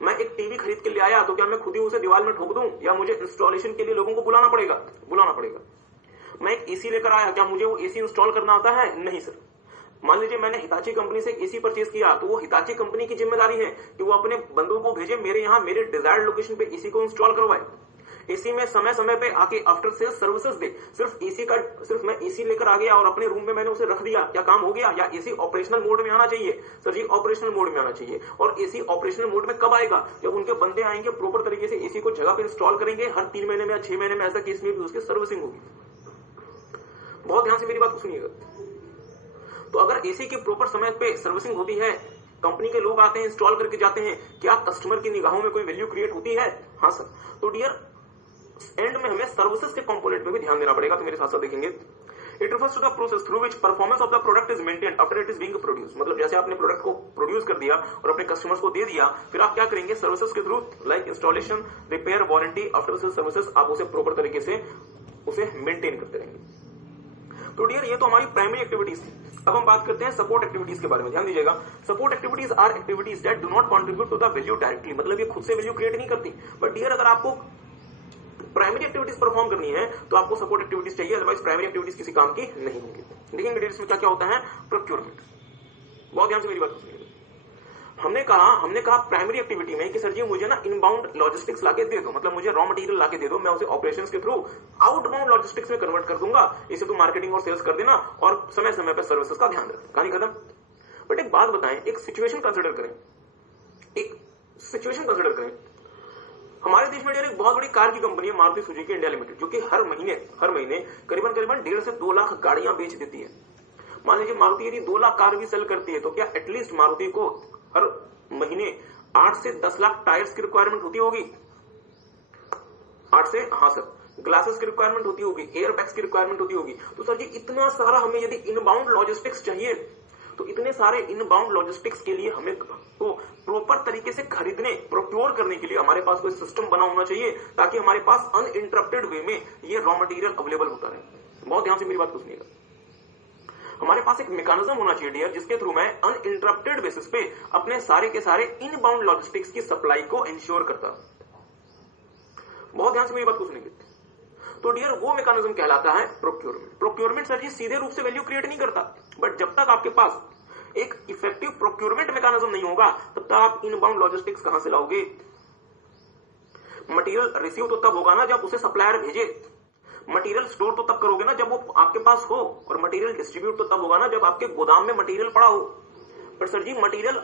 मैं एक टीवी खरीद के ले आया तो क्या मैं खुद ही उसे दीवार में ठोक दूं, या मुझे इंस्टॉलेशन के लिए लोगों को बुलाना पड़ेगा? मैं एक एसी लेकर आया, क्या मुझे वो एसी इंस्टॉल करना आता है? नहीं सर। मान लीजिए मैंने हिताची कंपनी से एसी परचेज किया, तो वो हिताची कंपनी की जिम्मेदारी है कि वो अपने बंदों को भेजे मेरे यहाँ, मेरे डिजायर्ड लोकेशन पे एसी को इंस्टॉल करवाए, एसी में समय समय पे आके आफ्टर सेल्स सर्विसेज दे। सिर्फ मैं एसी लेकर आ गया और अपने रूम में मैंने उसे रख दिया, क्या काम हो गया? या एसी ऑपरेशनल मोड में आना चाहिए? सर जी ऑपरेशनल मोड में आना चाहिए। और एसी ऑपरेशनल मोड में कब आएगा? जब उनके बंदे आएंगे, प्रॉपर तरीके से एसी को जगह पे इंस्टॉल करेंगे, हर 3 महीने में या 6 महीने में, ऐसा केस में भी उसकी सर्विसिंग होगी। बहुत ध्यान से मेरी बात को सुनिएगा। तो अगर एसी की प्रॉपर समय पे सर्विसिंग होती है, कंपनी के लोग आते हैं, इंस्टॉल करके जाते हैं, क्या कस्टमर की निगाहों में कोई वैल्यू क्रिएट होती है? हाँ सर। तो डियर एंड में हमें सर्विसेज के कंपोनेंट में भी ध्यान देना पड़ेगा। तो मेरे साथ साथ देखेंगे, it refers to the process through which performance of the product is maintained after it is being produce. मतलब जैसे आपने प्रोडक्ट को प्रोड्यूस कर दिया और अपने कस्टमर्स को दे दिया, फिर आप क्या करेंगे? सर्विसेज के through like installation, repair, warranty, after sale services, आप उसे प्रॉपर तरीके से उसे मेंटेन करते रहेंगे। तो डियर ये तो हमारी प्राइमरी एक्टिविटीज थी। अब हम बात करते हैं सपोर्ट एक्टिविटीज के बारे में। ध्यान दीजिएगा, support activities are activities that do not contribute to the value directly. मतलब ये खुद से वैल्यू क्रिएट नहीं करती, बट डियर अगर आपको प्राइमरी एक्टिविटीज परफॉर्म करनी है तो आपको सपोर्ट एक्टिविटीज चाहिए, अदरवाइज प्राइमरी एक्टिविटीज किसी काम की नहीं होगी। देखेंगे डियर इसमें क्या क्या होता है? प्रोक्योरमेंट। बहुत ध्यान से मेरी बात सुनिएगा। हमने कहा प्राइमरी एक्टिविटी में कि सर जी मुझे ना इनबाउंड लॉजिस्टिक्स लाके दे दो, मतलब मुझे रॉ मटेरियल लाके दे दो, मैं उसे ऑपरेशंस के थ्रू आउटबाउंड लॉजिस्टिक्स में कन्वर्ट कर दूंगा, इसे तो मार्केटिंग और सेल्स कर देना और समय समय पर सर्विसेज का ध्यान रखें। कहानी खत्म। बट एक बात बताएं, एक सिचुएशन कंसिडर करें। हमारे देश में एक बहुत बड़ी कार की कंपनी है मारुति सुजुकी इंडिया लिमिटेड, जो कि हर महीने करीबन 1.5 से 2 लाख गाड़ियां बेच देती है। मान लीजिए मारुति यदि 2 लाख कार भी सेल करती है, तो क्या एटलीस्ट मारुति को हर महीने 8 से 10 लाख टायर्स की रिक्वायरमेंट होती होगी? 8 से, हाँ सर, ग्लासेस की रिक्वायरमेंट होती होगी, एयर बैग्स की रिक्वायरमेंट होती होगी। तो सर जी इतना सारा हमें यदि इनबाउंड लॉजिस्टिक्स चाहिए तो इतने सारे इनबाउंड लॉजिस्टिक्स के लिए हमें तो प्रॉपर तरीके से खरीदने, प्रोक्योर करने के लिए हमारे पास कोई सिस्टम बना होना चाहिए ताकि हमारे पास अनइंटरप्टेड वे में ये रॉ मटेरियल अवेलेबल होता रहे। बहुत ध्यान से मेरी बात को सुनिएगा। हमारे पास एक मैकेनिज्म होना चाहिए डियर, जिसके थ्रू मैं अनइंटरप्टेड बेसिस पे अपने सारे के सारे इनबाउंड लॉजिस्टिक्स की सप्लाई को इंश्योर करता। बहुत ध्यान से मेरी बात को सुनेंगे। तो डियर वो मैकेनिज्म कहलाता है प्रोक्योरमेंट। प्रोक्योरमेंट सर जी सीधे रूप से वैल्यू क्रिएट नहीं करता, बट जब तक आपके पास एक इफेक्टिव प्रोक्योरमेंट मैकेनिज्म नहीं होगा तब तक आप इनबाउंड लॉजिस्टिक्स कहां से लाओगे। मटेरियल रिसीव तो तब होगा ना जब उसे सप्लायर भेजे, मटेरियल स्टोर तो तब करोगे ना जब वो आपके पास हो, और मटेरियल डिस्ट्रीब्यूट तो तब होगा ना जब आपके गोदाम में मटेरियल पड़ा हो। पर सर जी मटेरियल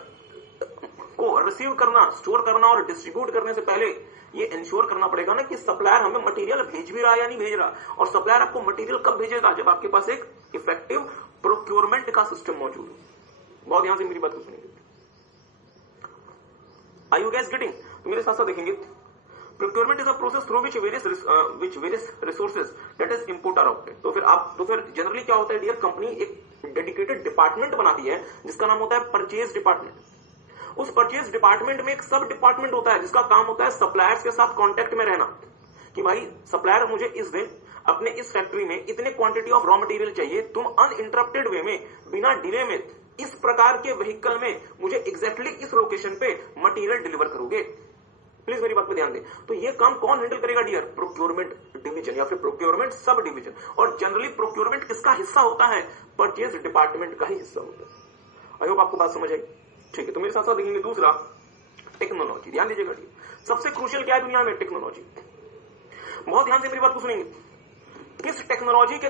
को रिसीव करना, स्टोर करना और डिस्ट्रीब्यूट करने से पहले ये इंश्योर करना पड़ेगा ना कि सप्लायर हमें मटेरियल भेज भी रहा है या नहीं भेज रहा। और सप्लायर आपको मटेरियल कब भेजेगा, जब आपके पास एक इफेक्टिव प्रोक्योरमेंट का सिस्टम मौजूद हो। बहुत ध्यान से मेरी बात को सुनिए। Are you guys getting? तो मेरे साथ साथ देखेंगे। Procurement is a process through which various resources that is input are output. तो फिर जनरली क्या होता है डियर, कंपनी एक डेडिकेटेड डिपार्टमेंट बनाती है जिसका नाम होता है परचेज डिपार्टमेंट। उस परचेज डिपार्टमेंट में एक सब डिपार्टमेंट होता है जिसका काम होता है सप्लायर्स के साथ कांटेक्ट में रहना कि भाई सप्लायर मुझे इस दिन अपने इस फैक्ट्री में इतने क्वांटिटी ऑफ रॉ मटेरियल चाहिए, तुम अनइंटरप्टेड वे में बिना डिले में इस प्रकार के व्हीकल में मुझे एग्जैक्टली इस लोकेशन पे मटेरियल डिलीवर करोगे। प्लीज मेरी बात पे ध्यान दें। तो ये काम कौन हैंडल करेगा डियर? प्रोक्योरमेंट डिवीजन या फिर प्रोक्योरमेंट सब डिवीजन। और जनरली प्रोक्योरमेंट किसका हिस्सा होता है? परचेज डिपार्टमेंट का ही हिस्सा होता है। आई होप आपको बात समझ आई। ठीक है, तो मेरे साथ साथ देखेंगे दूसरा टेक्नोलॉजी। ध्यान दीजिएगा, सबसे क्रूशियल क्या है दुनिया में? टेक्नोलॉजी। बहुत ध्यान से मेरी बात को सुनेंगे। किस टेक्नोलॉजी के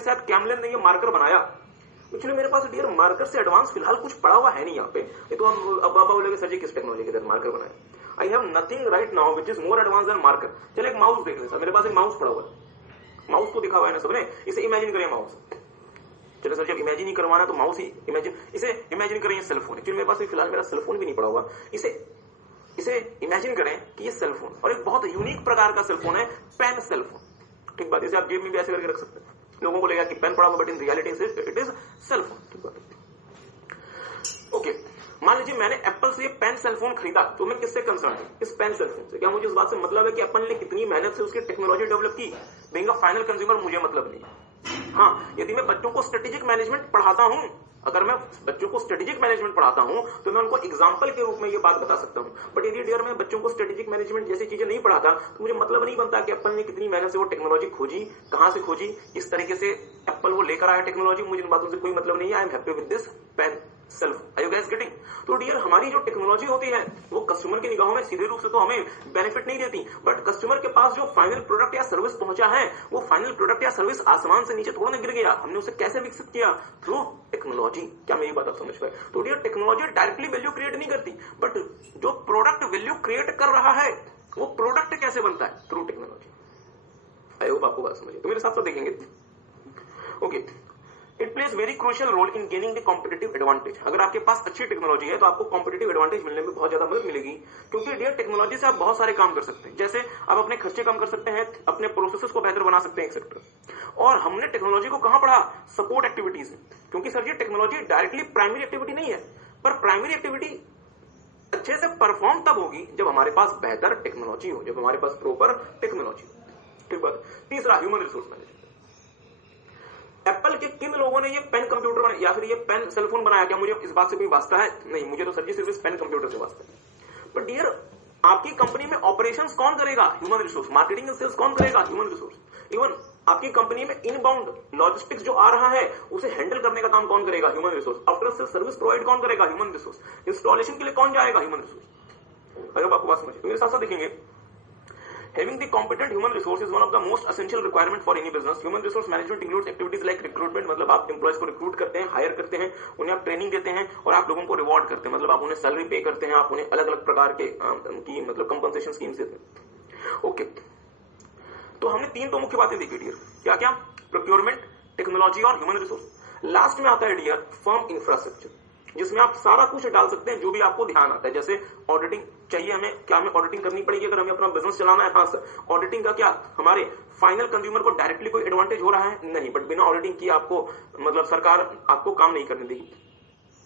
तहत कैमलिन ने ये मार्कर बनाया? एक्चुअली मेरे पास डियर मार्कर से एडवांस फिलहाल कुछ पड़ा हुआ है नहीं यहाँ पे। ये तो हम अब बोलेंगे सर जी किस टेक्नोलॉजी के तहत मार्कर बनाया। I have nothing right now which is more advance than marker. चलिए एक माउस देख लेते हैं। मेरे पास एक माउस पड़ा हुआ है, माउस को दिखा हुआ है ना सबने। इसे इमेजिन करें माउस। चलो सर जब इमेजिन ही करवाना तो माउस ही इसे इमेजिन करें सेलफोन। एक्चुअली मेरे पास फिलहाल मेरा सेलफोन भी नहीं पड़ा हुआ। इसे इमेजिन करें कि ये सेलफोन, और एक बहुत यूनिक प्रकार का सेलफोन है, पेन सेलफोन। ठीक बात, इसे आप जेब में भी ऐसे करके रख सकते हैं। लोगों को लगेगा कि पेन पड़ा हुआ, but in reality it is cellphone. ठीक बात। ओके, मान लीजिए मैंने एप्पल से ये पेन सेलफोन खरीदा, तो मैं किससे कंसर्न हूं? इस पेन सेलफोन से। क्या मुझे इस बात से मतलब है कि एप्पल ने कितनी मेहनत से उसकी टेक्नोलॉजी डेवलप की? बीइंग अ फाइनल कंज्यूमर मुझे मतलब नहीं। हाँ, यदि मैं बच्चों को स्ट्रेटेजिक मैनेजमेंट पढ़ाता हूं, अगर मैं बच्चों को स्ट्रेटेजिक मैनेजमेंट पढ़ाता हूं तो मैं उनको एग्जांपल के रूप में ये बात बता सकता हूं। बट यदि डियर मैं बच्चों को स्ट्रेटेजिक मैनेजमेंट जैसी चीजें नहीं पढ़ाता तो मुझे मतलब नहीं बनता कि एप्पल ने कितनी मेहनत से वो टेक्नोलॉजी खोजी, कहां से खोजी, किस तरीके से एप्पल वो लेकर आया टेक्नोलॉजी। मुझे इन बातों से कोई मतलब नहीं है। I am happy with this pen self. Are you guys getting? तो डियर हमारी जो टेक्नोलॉजी होती है वो कस्टमर की निगाहों में सीधे रूप से तो हमें बेनिफिट नहीं देती, बट कस्टमर के पास जो फाइनल प्रोडक्ट या सर्विस पहुंचा है वो फाइनल प्रोडक्ट या सर्विस आसमान से नीचे थोड़ा ना गिर गया। हमने उसे कैसे विकसित किया? Through technology. क्या मेरी बात आप समझ पाए? तो dear technology directly value create नहीं करती, बट जो प्रोडक्ट वैल्यू क्रिएट कर रहा है वो प्रोडक्ट कैसे बनता है? Through technology. आई होप आपको बात समझिए। तो मेरे साथ साथ देखेंगे। Okay, it plays very crucial role in gaining the competitive advantage. अगर आपके पास अच्छी टेक्नोलॉजी है तो आपको कॉम्पिटिटिव एडवांटेज मिलने में बहुत ज्यादा मदद मिलेगी, क्योंकि डियर टेक्नोलॉजी से आप बहुत सारे काम कर सकते हैं। जैसे आप अपने खर्चे कम कर सकते हैं, अपने प्रोसेसेस को बेहतर बना सकते हैं, एक्सेट्रा। और हमने टेक्नोलॉजी को कहां पढ़ा? सपोर्ट एक्टिविटीज में। क्योंकि सर ये टेक्नोलॉजी डायरेक्टली प्राइमरी एक्टिविटी नहीं है, पर प्राइमरी एक्टिविटी अच्छे से परफॉर्म तब होगी जब हमारे पास बेहतर टेक्नोलॉजी हो, जब हमारे पास प्रॉपर टेक्नोलॉजी हो। ठीक बात। तीसरा, ह्यूमन रिसोर्स मैनेजमेंट। एप्पल के किन लोगों ने ये पेन कंप्यूटर बनाया या फिर ये पेन सेलफोन बनाया? क्या मुझे इस बात से कोई वास्ता है? नहीं, मुझे तो सर जी सिर्फ इस पेन कंप्यूटर से वास्ता है। बट डियर आपकी कंपनी में ऑपरेशंस कौन करेगा? Human resource. Marketing and sales कौन करेगा? Human resource. इवन आपकी कंपनी में इनबाउंड लॉजिस्टिक्स जो आ रहा है उसे हैंडल करने का काम कौन करेगा? Human resource. After sale service provide कौन करेगा? Human resource. इंस्टॉलेशन के लिए कौन जाएगा? Human resource. अगर आपको बात समझिए। तो मेरे साथ साथ देखेंगे, having the competent human resource is one of the most essential requirement for any business. Human resource management includes activities like recruitment, मतलब आप एम्प्लॉयज को रिक्रूट करते हैं, हायर करते हैं, उन्हें आप ट्रेनिंग देते हैं और आप लोगों को रिवॉर्ड करते हैं, मतलब आप उन्हें सैलरी पे करते हैं, आप उन्हें अलग अलग प्रकार के की मतलब कंपनसेशन स्कीम्स देते हैं। ओके, तो हमने तीन तो मुख्य बातें देखी डियर। क्या क्या? प्रोक्योरमेंट, टेक्नोलॉजी और ह्यूमन रिसोर्स। लास्ट में आता है डियर फर्म इंफ्रास्ट्रक्चर। जिसमें आप सारा कुछ डाल सकते हैं जो भी आपको ध्यान आता है। जैसे ऑडिटिंग चाहिए हमें, क्या हमें ऑडिटिंग करनी पड़ेगी अगर हमें अपना बिजनेस चलाना है? हाँ सर। ऑडिटिंग का क्या हमारे फाइनल कंज्यूमर को डायरेक्टली कोई एडवांटेज हो रहा है? नहीं, बट बिना ऑडिटिंग किए आपको मतलब सरकार आपको काम नहीं करने देगी।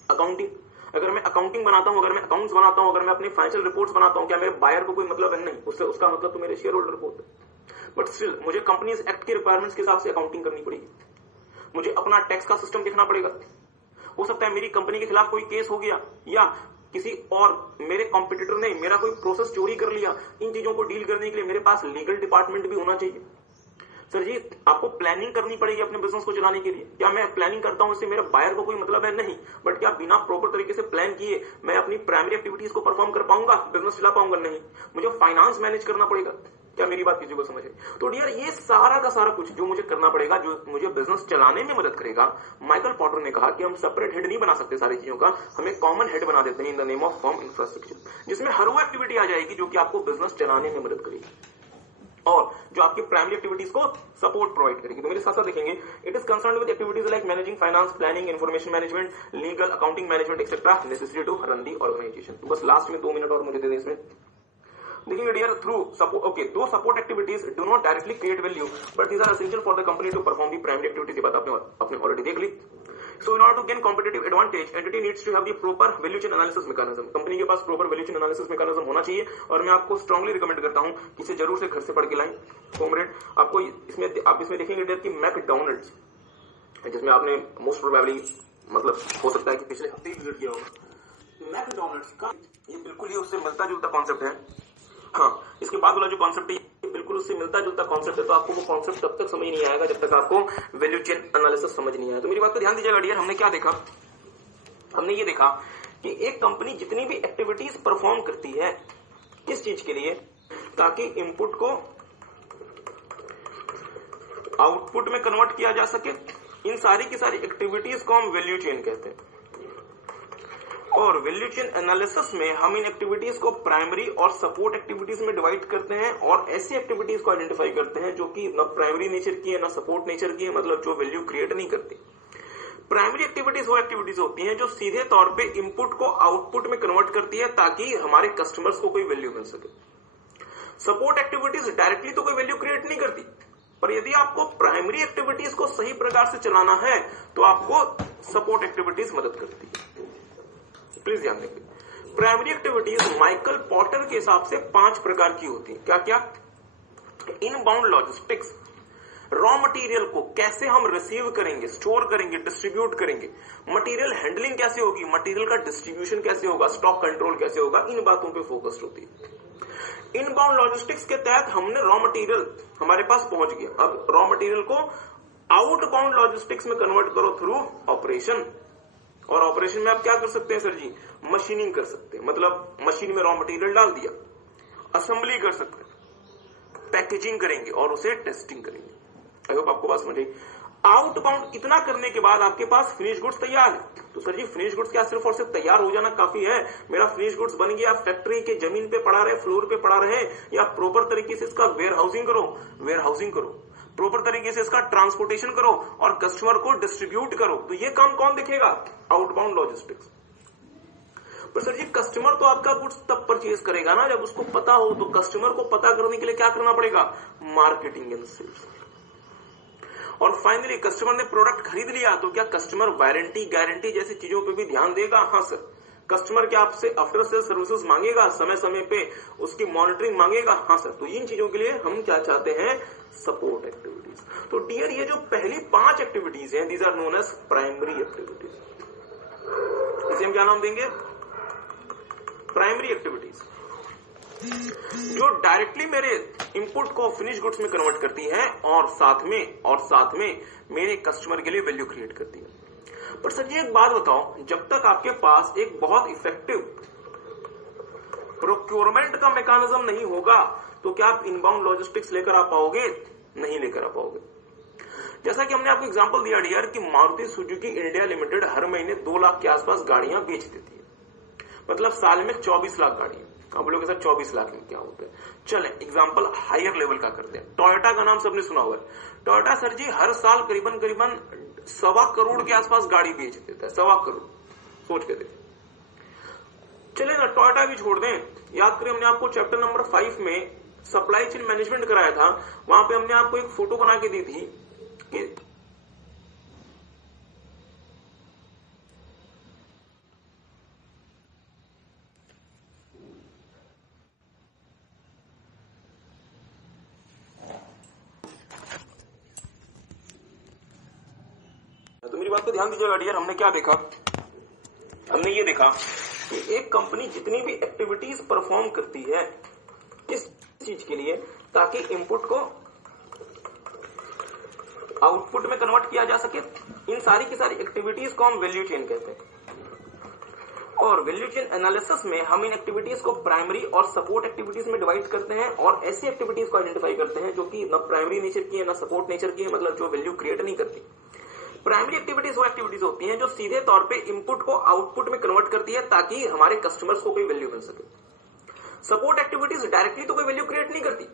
अकाउंटिंग, अगर मैं अकाउंटिंग बनाता हूं, अगर मैं अकाउंट्स बनाता हूं, अगर मैं अपने फाइनेंशियल रिपोर्ट्स बनाता हूं, क्या मेरे बायर को कोई मतलब है? नहीं, उससे उसका मतलब तो मेरे शेयर होल्डर को होता है। बट स्टिल मुझे कंपनीज एक्ट के रिक्वायरमेंट्स के हिसाब से अकाउंटिंग करनी पड़ेगी, मुझे अपना टैक्स का सिस्टम देखना पड़ेगा। हो सकता है मेरी कंपनी के खिलाफ कोई केस हो गया या किसी और मेरे कॉम्पिटिटर ने मेरा कोई प्रोसेस चोरी कर लिया, इन चीजों को डील करने के लिए मेरे पास लीगल डिपार्टमेंट भी होना चाहिए। सर जी आपको प्लानिंग करनी पड़ेगी अपने बिजनेस को चलाने के लिए। क्या मैं प्लानिंग करता हूं इससे मेरे बायर को कोई मतलब है? नहीं, बट क्या बिना प्रॉपर तरीके से प्लान किए मैं अपनी प्राइमरी एक्टिविटीज को परफॉर्म कर पाऊंगा, बिजनेस चला पाऊंगा? नहीं, मुझे फाइनेंस मैनेज करना पड़ेगा। क्या मेरी बात किसी को समझ है? तो डियर ये सारा का सारा कुछ जो मुझे करना पड़ेगा, जो मुझे बिजनेस चलाने में मदद करेगा, माइकल पॉटर ने कहा कि हम सेपरेट हेड नहीं बना सकते सारी चीजों का, हमें कॉमन हेड बना देते हैं in the name of firm infrastructure, जिसमें हर वो एक्टिविटी आ जाएगी जो कि आपको बिजनेस चलाने में मदद करेगी और जो आपकी प्राइमरी एक्टिविटीज को सपोर्ट प्रोवाइड करेगी। तो मेरे साथ साथ देखेंगे it is concerned with activities like managing finance, planning, information management, legal, accounting management etcetera necessary to run the organization. तो बस लास्ट में 2 मिनट और मुझे दे दें इसमें। देखिए डियर थ्रू सपोर्ट, ओके, दो support activities do not directly create value but these are essential for the company to perform the primary activity. बात आपने ऑलरेडी देख ली। So in order to gain competitive advantage, entity needs to have the proper value chain analysis mechanism. Company के पास proper value chain analysis mechanism होना चाहिए और मैं आपको strongly recommend करता हूं कि इसे जरूर से घर से पढ़ के लाएं। कॉमरेड आपको इसमें आप इसमें देखेंगे डियर कि मैकडॉनल्ड्स, जिसमें आपने मोस्ट प्रोबेबली मतलब हो सकता है कि पिछले हफ्ते ही विजिट किया होगा। मैकडॉनल्ड्स का ये बिल्कुल ही उससे मिलता जुलता कॉन्सेप्ट है। हाँ, इसके बाद वाला जो कॉन्सेप्ट है बिल्कुल उससे मिलता जुलता कॉन्सेप्ट है। तो आपको वो कॉन्सेप्ट तब तक समझ नहीं आएगा जब तक आपको वैल्यू चेन एनालिसिस समझ नहीं आया। तो मेरी बात को ध्यान दीजिएगा डियर, हमने क्या देखा? हमने ये देखा कि एक कंपनी जितनी भी एक्टिविटीज परफॉर्म करती है, किस चीज के लिए? ताकि इनपुट को आउटपुट में कन्वर्ट किया जा सके। इन सारी की सारी एक्टिविटीज को हम वैल्यू चेन कहते हैं और वैल्यू चेन एनालिसिस में हम इन एक्टिविटीज को प्राइमरी और सपोर्ट एक्टिविटीज में डिवाइड करते हैं और ऐसी एक्टिविटीज को आइडेंटिफाई करते हैं जो कि न प्राइमरी नेचर की है न सपोर्ट नेचर की है, मतलब जो वैल्यू क्रिएट नहीं करती। प्राइमरी एक्टिविटीज वो एक्टिविटीज होती हैं जो सीधे तौर पे इनपुट को आउटपुट में कन्वर्ट करती है ताकि हमारे कस्टमर्स को कोई वैल्यू मिल सके। सपोर्ट एक्टिविटीज डायरेक्टली तो कोई वैल्यू क्रिएट नहीं करती, पर यदि आपको प्राइमरी एक्टिविटीज को सही प्रकार से चलाना है तो आपको सपोर्ट एक्टिविटीज मदद करती है। प्लीज ध्यान रखिए, प्राइमरी एक्टिविटीज माइकल पॉटर के हिसाब से 5 प्रकार की होती है। क्या क्या? इनबाउंड लॉजिस्टिक्स, रॉ मटेरियल को कैसे हम रिसीव करेंगे, स्टोर करेंगे, डिस्ट्रीब्यूट करेंगे, मटेरियल हैंडलिंग कैसे होगी, मटेरियल का डिस्ट्रीब्यूशन कैसे होगा, स्टॉक कंट्रोल कैसे होगा, इन बातों पे फोकस्ड होती है। इनबाउंड लॉजिस्टिक्स के तहत हमने रॉ मटेरियल हमारे पास पहुंच गया, अब रॉ मटेरियल को आउटबाउंड लॉजिस्टिक्स में कन्वर्ट करो थ्रू ऑपरेशन। और ऑपरेशन में आप क्या कर सकते हैं सर जी? मशीनिंग कर सकते हैं, मतलब मशीन में रॉ मटेरियल डाल दिया, असेंबली कर सकते हैं, पैकेजिंग करेंगे और उसे टेस्टिंग करेंगे। आई होप आपको बात समझ आई। आउटबाउंड इतना करने के बाद आपके पास फिनिश गुड्स तैयार है। तो सर जी फिनिश गुड्स क्या सिर्फ और सिर्फ तैयार हो जाना काफी है? मेरा फिनिश गुड्स बन गया, फैक्ट्री के जमीन पे पड़ा रहे, फ्लोर पे पड़ा रहे, या प्रॉपर तरीके से इसका वेयर हाउसिंग करो, प्रॉपर तरीके से इसका ट्रांसपोर्टेशन करो और कस्टमर को डिस्ट्रीब्यूट करो। तो ये काम कौन देखेगा? Outbound logistics. पर सर जी कस्टमर तो आपका गुड्स तब परचेज करेगा ना जब उसको पता हो। तो कस्टमर को पता करने के लिए क्या करना पड़ेगा? Marketing and sales. और फाइनली कस्टमर ने प्रोडक्ट खरीद लिया तो क्या कस्टमर वारंटी, गारंटी जैसी चीजों पे भी ध्यान देगा? हाँ सर। कस्टमर क्या आपसे आफ्टर सेल सर्विसेज मांगेगा, समय समय पे उसकी मॉनिटरिंग मांगेगा? हाँ सर। तो इन चीजों के लिए हम क्या चाहते हैं? Support activities. तो डियर ये जो पहली 5 एक्टिविटीज हैं, these are known as primary activities. इसे हम क्या नाम देंगे? प्राइमरी एक्टिविटीज, जो डायरेक्टली मेरे इनपुट को फिनिश गुड्स में कन्वर्ट करती है और साथ में मेरे कस्टमर के लिए वैल्यू क्रिएट करती है। पर सर जी एक बात बताओ, जब तक आपके पास एक बहुत इफेक्टिव प्रोक्योरमेंट का मैकेनिज्म नहीं होगा तो क्या आप इनबाउंड लॉजिस्टिक्स लेकर आ पाओगे? नहीं लेकर आ पाओगे। जैसा कि हमने आपको एग्जांपल दिया डियर कि मारुति सुजुकी इंडिया लिमिटेड हर महीने 2 लाख के आसपास गाड़ियां बेच देती है, मतलब साल में 24 लाख गाड़ियां। आप लोगों के साथ 24 लाख में क्या होता है? चले एग्जांपल हायर लेवल का करते हैं। टोयोटा का नाम सबने सुना हुआ है। टोयोटा सर जी हर साल करीबन 1.25 करोड़ के आसपास गाड़ी बेच देता है, 1.25 करोड़। सोच के देखिए। चले ना टोयोटा भी छोड़ दें, याद करें हमने आपको चैप्टर नंबर 5 में सप्लाई चेन मैनेजमेंट कराया था, वहां पे हमने आपको एक फोटो बना के दी थी कि तो मेरी बात को ध्यान दीजिएगा डियर। हमने क्या देखा, हमने ये देखा कि एक कंपनी जितनी भी एक्टिविटीज परफॉर्म करती है किस चीज के लिए, ताकि इनपुट को आउटपुट में कन्वर्ट किया जा सके, इन सारी की सारी एक्टिविटीज को हम वैल्यू चेन कहते हैं। और वैल्यू चेन एनालिसिस में हम इन एक्टिविटीज को प्राइमरी और सपोर्ट एक्टिविटीज में डिवाइड करते हैं और ऐसी एक्टिविटीज को आइडेंटिफाई करते हैं जो कि न प्राइमरी नेचर की है न सपोर्ट नेचर की है, मतलब जो वैल्यू क्रिएट नहीं करती। प्राइमरी एक्टिविटीज वो एक्टिविटीज होती हैं जो सीधे तौर पे इनपुट को आउटपुट में कन्वर्ट करती है ताकि हमारे कस्टमर्स को कोई वैल्यू मिल सके। सपोर्ट एक्टिविटीज डायरेक्टली तो कोई वैल्यू क्रिएट नहीं करती,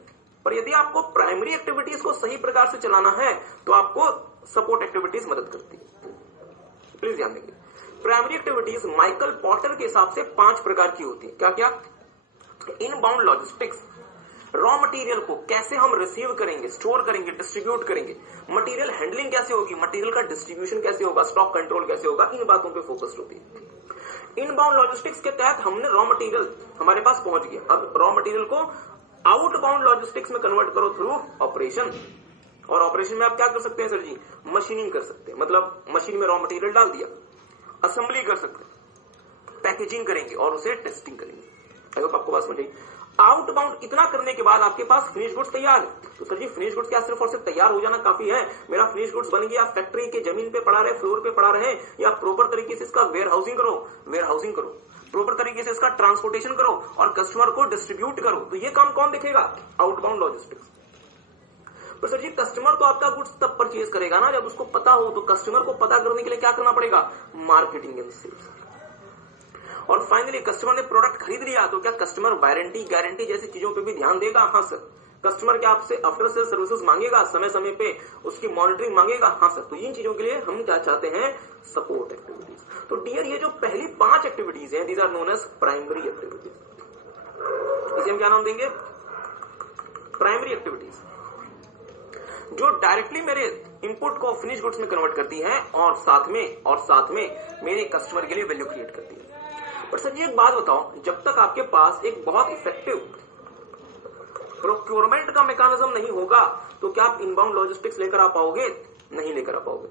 पर यदि आपको प्राइमरी एक्टिविटीज को सही प्रकार से चलाना है तो आपको सपोर्ट एक्टिविटीज मदद करती है। प्लीज ध्यान देंगे, प्राइमरी एक्टिविटीज माइकल पॉटर के हिसाब से 5 प्रकार की होती है। क्या क्या? इनबाउंड लॉजिस्टिक्स, रॉ मटेरियल को कैसे हम रिसीव करेंगे, स्टोर करेंगे, डिस्ट्रीब्यूट करेंगे, मटेरियल हैंडलिंग कैसे होगी, मटेरियल का डिस्ट्रीब्यूशन कैसे होगा, स्टॉक कंट्रोल कैसे होगा, इन बातों पे फोकस्ड होती है। इनबाउंड लॉजिस्टिक्स के तहत हमने रॉ मटेरियल हमारे पास पहुंच गया, अब रॉ मटेरियल को आउटबाउंड लॉजिस्टिक्स में कन्वर्ट करो थ्रू ऑपरेशन। और ऑपरेशन में आप क्या कर सकते हैं सर जी? मशीनिंग कर सकते हैं, मतलब मशीन में रॉ मटेरियल डाल दिया, असेंबली कर सकते हैं, पैकेजिंग करेंगे और उसे टेस्टिंग करेंगे। आई होप आपको बात समझ आई। आउटबाउंड इतना करने के बाद आपके पास फिनिश गुड्स तैयार है, तो सर जी फिनिश गुड्स क्या सिर्फ और सिर्फ तैयार हो जाना काफी है? मेरा फिनिश गुड्स बन गया, फैक्ट्री के जमीन पे पड़ा रहे, फ्लोर पे पड़ा रहे, या प्रॉपर तरीके से इसका वेयर हाउसिंग करो, प्रॉपर तरीके से इसका ट्रांसपोर्टेशन करो और कस्टमर को डिस्ट्रीब्यूट करो, तो ये काम कौन देखेगा? Outbound logistics. पर सर जी कस्टमर तो आपका गुड्स तब परचेज करेगा ना जब उसको पता हो, तो कस्टमर को पता करने के लिए क्या करना पड़ेगा? Marketing and sales. और फाइनली कस्टमर ने प्रोडक्ट खरीद लिया तो क्या कस्टमर वारंटी, गारंटी जैसी चीजों पे भी ध्यान देगा? हाँ सर। कस्टमर क्या आपसे आफ्टर सेल सर्विसेज मांगेगा, समय समय पे उसकी मॉनिटरिंग मांगेगा? हाँ सर। तो इन चीजों के लिए हम क्या चाहते हैं? Support activities. तो डियर ये जो पहली 5 एक्टिविटीज हैं, these are known as primary activities. इसे हम क्या नाम देंगे? प्राइमरी एक्टिविटीज, जो डायरेक्टली मेरे इनपुट को फिनिश गुड्स में कन्वर्ट करती है और साथ में मेरे कस्टमर के लिए वैल्यू क्रिएट करती है। पर सर जी एक बात बताओ, जब तक आपके पास एक बहुत इफेक्टिव प्रोक्योरमेंट का मैकेनिज्म नहीं होगा तो क्या आप इनबाउंड लॉजिस्टिक्स लेकर आ पाओगे? नहीं लेकर आ पाओगे।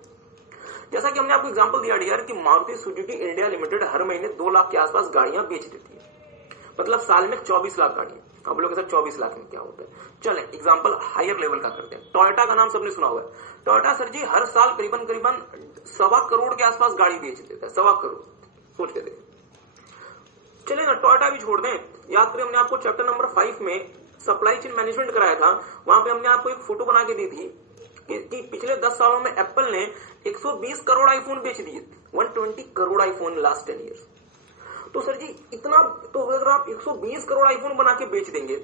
जैसा कि हमने आपको एग्जांपल दिया डियर कि मारुति सुजुकी इंडिया लिमिटेड हर महीने 2 लाख के आसपास गाड़ियां बेच देती है, मतलब साल में 24 लाख गाड़ियां। आप लोग सर 24 लाख में क्या होता है? चले एग्जांपल हायर लेवल का करते हैं। टोयोटा का नाम सबने सुना हुआ है। टोयोटा सर जी हर साल करीबन 1.25 करोड़ के आसपास गाड़ी बेच देता है, 1.25 करोड़। सोच के देखिए। चले ना टोयोटा भी छोड़ दें, याद करें हमने आपको चैप्टर नंबर 5 में सप्लाई चेन मैनेजमेंट कराया था, वहां पे हमने आपको एक फोटो बना के दी थी कि पिछले 10 सालों में एप्पल ने 120 करोड़ आईफोन बेच दिए, 120 करोड़ आईफोन लास्ट 10 ईयर्स। तो सर जी इतना, तो अगर आप 120 करोड़ आईफोन बना के बेच देंगे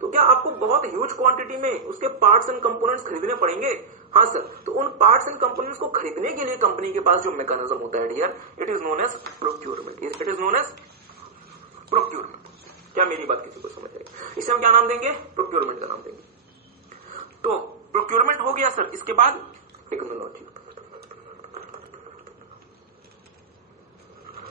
तो क्या आपको बहुत ह्यूज क्वांटिटी में उसके पार्ट्स एंड कंपोनेंट्स खरीदने पड़ेंगे? हाँ सर। तो उन पार्ट्स एंड कंपोनेंट्स को खरीदने के लिए कंपनी के पास जो मैकेनिज्म होता है dear, it is known as procurement. It is known as procurement. क्या मेरी बात किसी को समझ आई? इसे हम क्या नाम देंगे? प्रोक्योरमेंट का नाम देंगे। तो प्रोक्योरमेंट हो गया सर, इसके बाद टेक्नोलॉजी।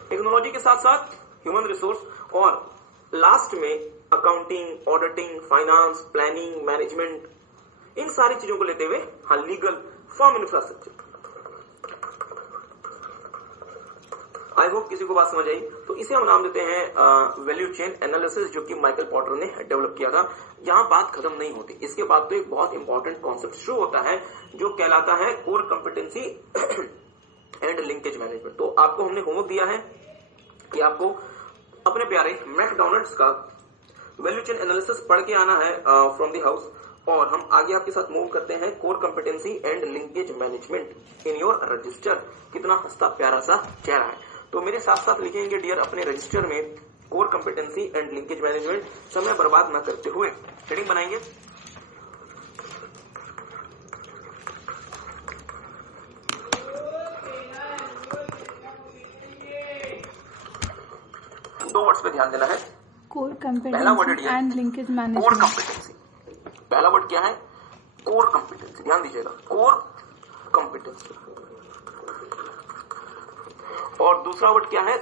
टेक्नोलॉजी के साथ साथ ह्यूमन रिसोर्स और लास्ट में accounting, auditing, finance, planning, management, इन सारी चीजों को लेते हुए हाँ legal, form, infrastructure. I hope किसी को बात समझ आई। तो इसे हम नाम देते हैं वैल्यू चेन एनालिसिस, जो कि माइकल पॉटर ने डेवलप किया था। यहां बात खत्म नहीं होती, इसके बाद तो एक बहुत इंपॉर्टेंट कॉन्सेप्ट शुरू होता है जो कहलाता है core competency and linkage management. तो आपको हमने होमवर्क दिया है कि आपको अपने प्यारे मैकडॉनल्ड्स का वैल्यू चेन एनालिसिस पढ़ के आना है फ्रॉम द हाउस, और हम आगे आपके साथ मूव करते हैं core competency and linkage management in your register. कितना हंसता प्यारा सा चेहरा है। तो मेरे साथ साथ लिखेंगे डियर अपने रजिस्टर में core competency and linkage management, समय बर्बाद न करते हुए हेडिंग बनाएंगे। दो वर्ड्स पे ध्यान देना है। कोर पहला word competency and linkage management. Core competency, पहला वर्ड क्या है? कोर कॉम्पिटेंसी, ध्यान दीजिएगा, कोर कॉम्पिटेंसी। और दूसरा वर्ड क्या है?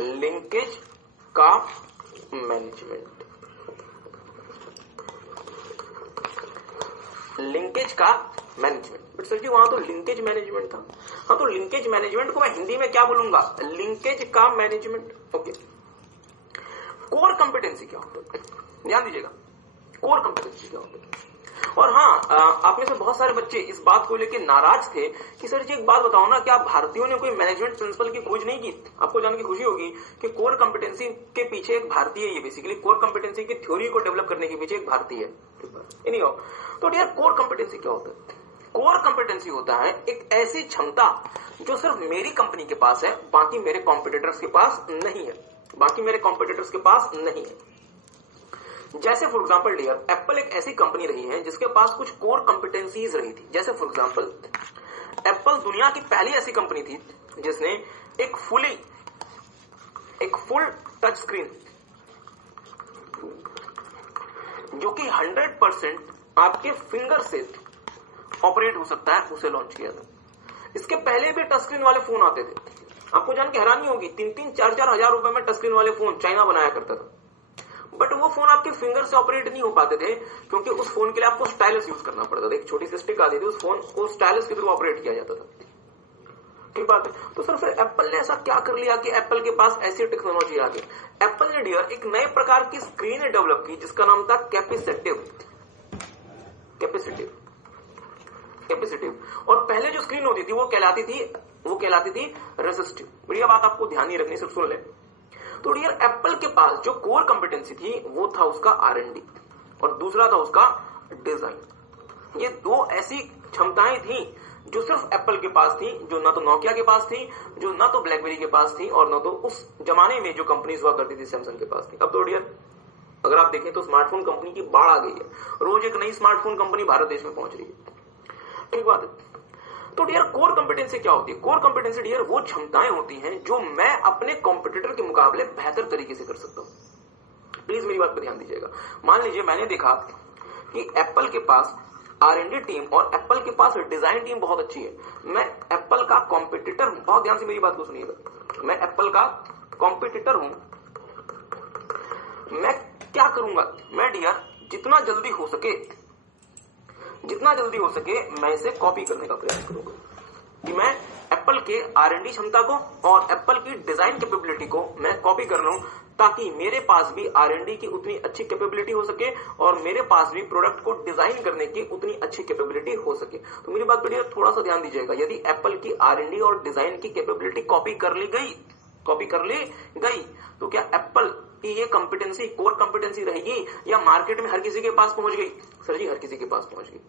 लिंकेज का मैनेजमेंट। लिंकेज का मैनेजमेंट। बट सर जी वहां तो लिंकेज मैनेजमेंट था। हाँ, तो लिंकेज मैनेजमेंट को मैं हिंदी में क्या बोलूंगा? लिंकेज का मैनेजमेंट। ओके, कोर कॉम्पिटेंसी क्या होता है? ध्यान दीजिएगा, कोर कॉम्पिटेंसी क्या होता है। और हाँ, आप में से बहुत सारे बच्चे इस बात को लेकर नाराज थे कि सर जी एक बात बताओ ना, क्या भारतीयों ने कोई मैनेजमेंट प्रिंसिपल की खोज नहीं की? आपको जान के खुशी होगी कि कोर कॉम्पिटेंसी के पीछे एक भारतीय है। ये बेसिकली कोर कॉम्पिटेंसी की थ्योरी को डेवलप करने के पीछे एक भारतीय है। नहीं हो तो डियर, कोर कॉम्पिटेंसी क्या होता है? कोर कॉम्पिटेंसी होता है एक ऐसी क्षमता जो सिर्फ मेरी कंपनी के पास है, बाकी मेरे कॉम्पिटिटर्स के पास नहीं है, बाकी मेरे कॉम्पिटिटर्स के पास नहीं है। जैसे फॉर एग्जांपल डियर, एप्पल एक ऐसी कंपनी रही है जिसके पास कुछ कोर कॉम्पिटेंसीज रही थी। जैसे फॉर एग्जांपल, एप्पल दुनिया की पहली ऐसी कंपनी थी जिसने एक फुल टच स्क्रीन जो कि 100% आपके फिंगर से ऑपरेट हो सकता है, उसे लॉन्च किया था। इसके पहले भी टच स्क्रीन वाले फोन आते थे। आपको जान के हैरानी होगी, 3-4 हजार रुपए में टच स्क्रीन वाले फोन चाइना बनाया करता था। बट वो फोन आपके फिंगर से ऑपरेट नहीं हो पाते थे, क्योंकि उस फोन के लिए आपको स्टाइलस यूज करना पड़ता था। एक छोटी सी स्टिक आती थी, उस फोन को स्टाइलस के थ्रू ऑपरेट किया जाता था। ठीक बात है। तो सर फिर एप्पल ने ऐसा क्या कर लिया कि एप्पल के पास ऐसी टेक्नोलॉजी आ गई? एप्पल ने डियर एक नए प्रकार की स्क्रीन डेवलप की जिसका नाम था कैपेसिटिव। और पहले जो स्क्रीन होती थी वो कहलाती थी रेसिस्टिव। बढ़िया बात आपको ध्यान नहीं रखनी, सिर्फ सुन ले। तो डियर, एप्पल के पास जो कोर कॉम्पिटेंसी थी वो था उसका R&D और दूसरा था उसका डिजाइन। ये दो ऐसी क्षमताएं थी जो सिर्फ एप्पल के पास थी, जो ना तो नोकिया के पास थी, जो ना तो ब्लैकबेरी के पास थी, और ना तो उस जमाने में जो कंपनीज हुआ करती थी सैमसंग के पास थी। अब तो डियर अगर आप देखें तो स्मार्टफोन कंपनी की बाढ़ आ गई है। रोज एक नई स्मार्टफोन कंपनी भारत देश में पहुंच रही है। ठीक बात है। तो डियर, कोर कॉम्पिटेंसी क्या होती है? कोर कॉम्पिटेंसी डियर वो क्षमताएं होती हैं जो मैं अपने कॉम्पिटिटर के मुकाबले बेहतर तरीके से कर सकता हूं। प्लीज मेरी बात पर ध्यान दीजिएगा। मान लीजिए मैंने देखा कि एप्पल के पास R&D टीम और एप्पल के पास डिजाइन टीम बहुत अच्छी है। मैं एप्पल का कॉम्पिटिटर हूं। बहुत ध्यान से मेरी बात को सुनिएगा। मैं एप्पल का कॉम्पिटिटर हूं। मैं क्या करूंगा? मैं डियर जितना जल्दी हो सके मैं इसे कॉपी करने का प्रयास करूंगा कि मैं एप्पल के R&D क्षमता को और एप्पल की डिजाइन कैपेबिलिटी को मैं कॉपी कर लूं, ताकि मेरे पास भी R&D की उतनी अच्छी कैपेबिलिटी हो सके और मेरे पास भी प्रोडक्ट को डिजाइन करने की उतनी अच्छी कैपेबिलिटी हो सके। तो मेरी बात पर थोड़ा सा ध्यान दीजिएगा। यदि एप्पल की R&D और डिजाइन की कैपेबिलिटी कॉपी कर ली गई तो क्या एप्पल की ये कॉम्पिटेंसी कोर कॉम्पिटेंसी रहेगी या मार्केट में हर किसी के पास पहुंच गई? सर जी हर किसी के पास पहुंच गई।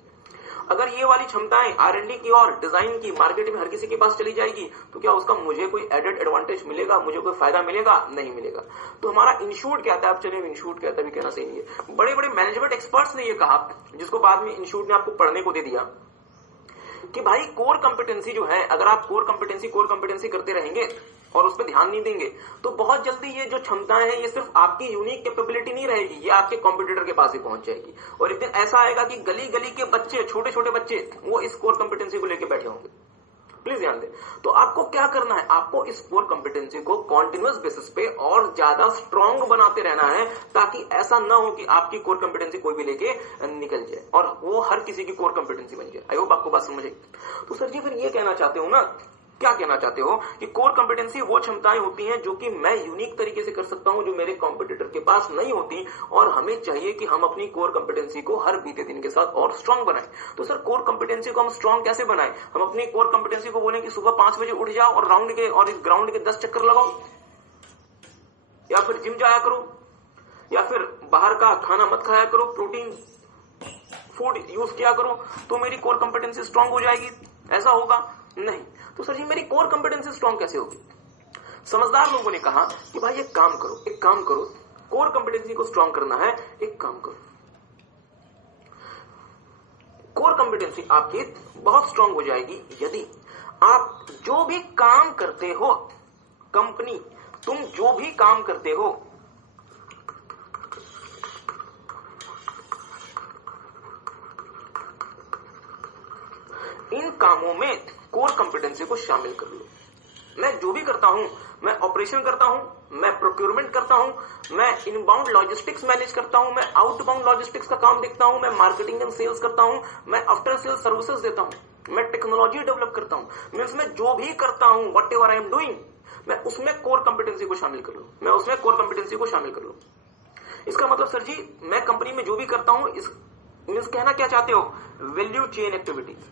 अगर ये वाली क्षमताएं R&D की और डिजाइन की मार्केट में हर किसी के पास चली जाएगी तो क्या उसका मुझे कोई एडेड एडवांटेज मिलेगा? मुझे कोई फायदा मिलेगा? नहीं मिलेगा। तो हमारा इंस्टीट्यूट कहता है, अब चलिए इंस्टीट्यूट कहता है भी कहना सही नहीं है, बड़े बड़े मैनेजमेंट एक्सपर्ट्स ने ये कहा, जिसको बाद में इंस्टीट्यूट ने आपको पढ़ने को दे दिया कि भाई कोर कॉम्पिटेंसी जो है, अगर आप कोर कॉम्पिटेंसी करते रहेंगे और उस पर ध्यान नहीं देंगे तो बहुत जल्दी ये जो क्षमताएं हैं ये सिर्फ आपकी यूनिक कैपेबिलिटी नहीं रहेगी, ये आपके कॉम्पिटिटर के पास ही पहुंच जाएगी। और एक दिन ऐसा आएगा कि गली गली के बच्चे, छोटे छोटे बच्चे, वो इस कोर कॉम्पिटेंसी को लेकर बैठे होंगे। प्लीज ध्यान दें। तो आपको क्या करना है? आपको इस कोर कॉम्पिटेंसी को कॉन्टिन्यूअस बेसिस पे और ज्यादा स्ट्रांग बनाते रहना है, ताकि ऐसा ना हो कि आपकी कोर कॉम्पिटेंसी कोई भी लेके निकल जाए और वो हर किसी की कोर कॉम्पिटेंसी बन जाए। आई होप आपको बात समझ आई। तो सर जी फिर ये कहना चाहते हो ना, क्या कहना चाहते हो कि कोर कॉम्पिटेंसी वो क्षमताएं होती हैं जो कि मैं यूनिक तरीके से कर सकता हूं, जो मेरे कॉम्पिटिटर के पास नहीं होती, और हमें चाहिए कि हम अपनी कोर कॉम्पिटेंसी को हर बीते दिन के साथ और स्ट्रांग बनाएं। तो सर कोर कॉम्पिटेंसी को हम स्ट्रांग कैसे बनाएं? हम अपनी कोर कॉम्पिटेंसी को बोलें कि सुबह 5 बजे उठ जाओ और इस ग्राउंड के 10 चक्कर लगाओ, या फिर जिम जाया करो, या फिर बाहर का खाना मत खाया करो, प्रोटीन फूड यूज किया करो, तो मेरी कोर कॉम्पिटेंसी स्ट्रांग हो जाएगी। ऐसा होगा नहीं। तो सर जी मेरी कोर कॉम्पिटेंसी स्ट्रांग कैसे होगी? समझदार लोगों ने कहा कि भाई एक काम करो, कोर कॉम्पिटेंसी को स्ट्रांग करना है, एक काम करो, कोर कॉम्पिटेंसी आपकी बहुत स्ट्रांग हो जाएगी यदि आप जो भी काम करते हो, कंपनी तुम जो भी काम करते हो इन कामों में कोर कंपिटेंसी को शामिल कर लो। मैं जो भी करता हूं, मैं ऑपरेशन करता हूं, मैं प्रोक्योरमेंट करता हूं, मैं इनबाउंड लॉजिस्टिक्स मैनेज करता हूं, मैं आउटबाउंड लॉजिस्टिक्स का काम देखता हूं, मैं मार्केटिंग एंड सेल्स करता हूं, मैं आफ्टर सेल्स सर्विसेज देता हूं, मैं टेक्नोलॉजी डेवलप करता हूं। मींस मैं जो भी करता हूं, what ever I am doing, मैं उसमें कोर कंपिटेंसी को शामिल कर लूं, मैं उसमें कोर कंपिटेंसी को शामिल कर लूं। इसका मतलब सर जी मैं कंपनी में जो भी करता हूं, इस मींस कहना क्या चाहते हो, value chain activities.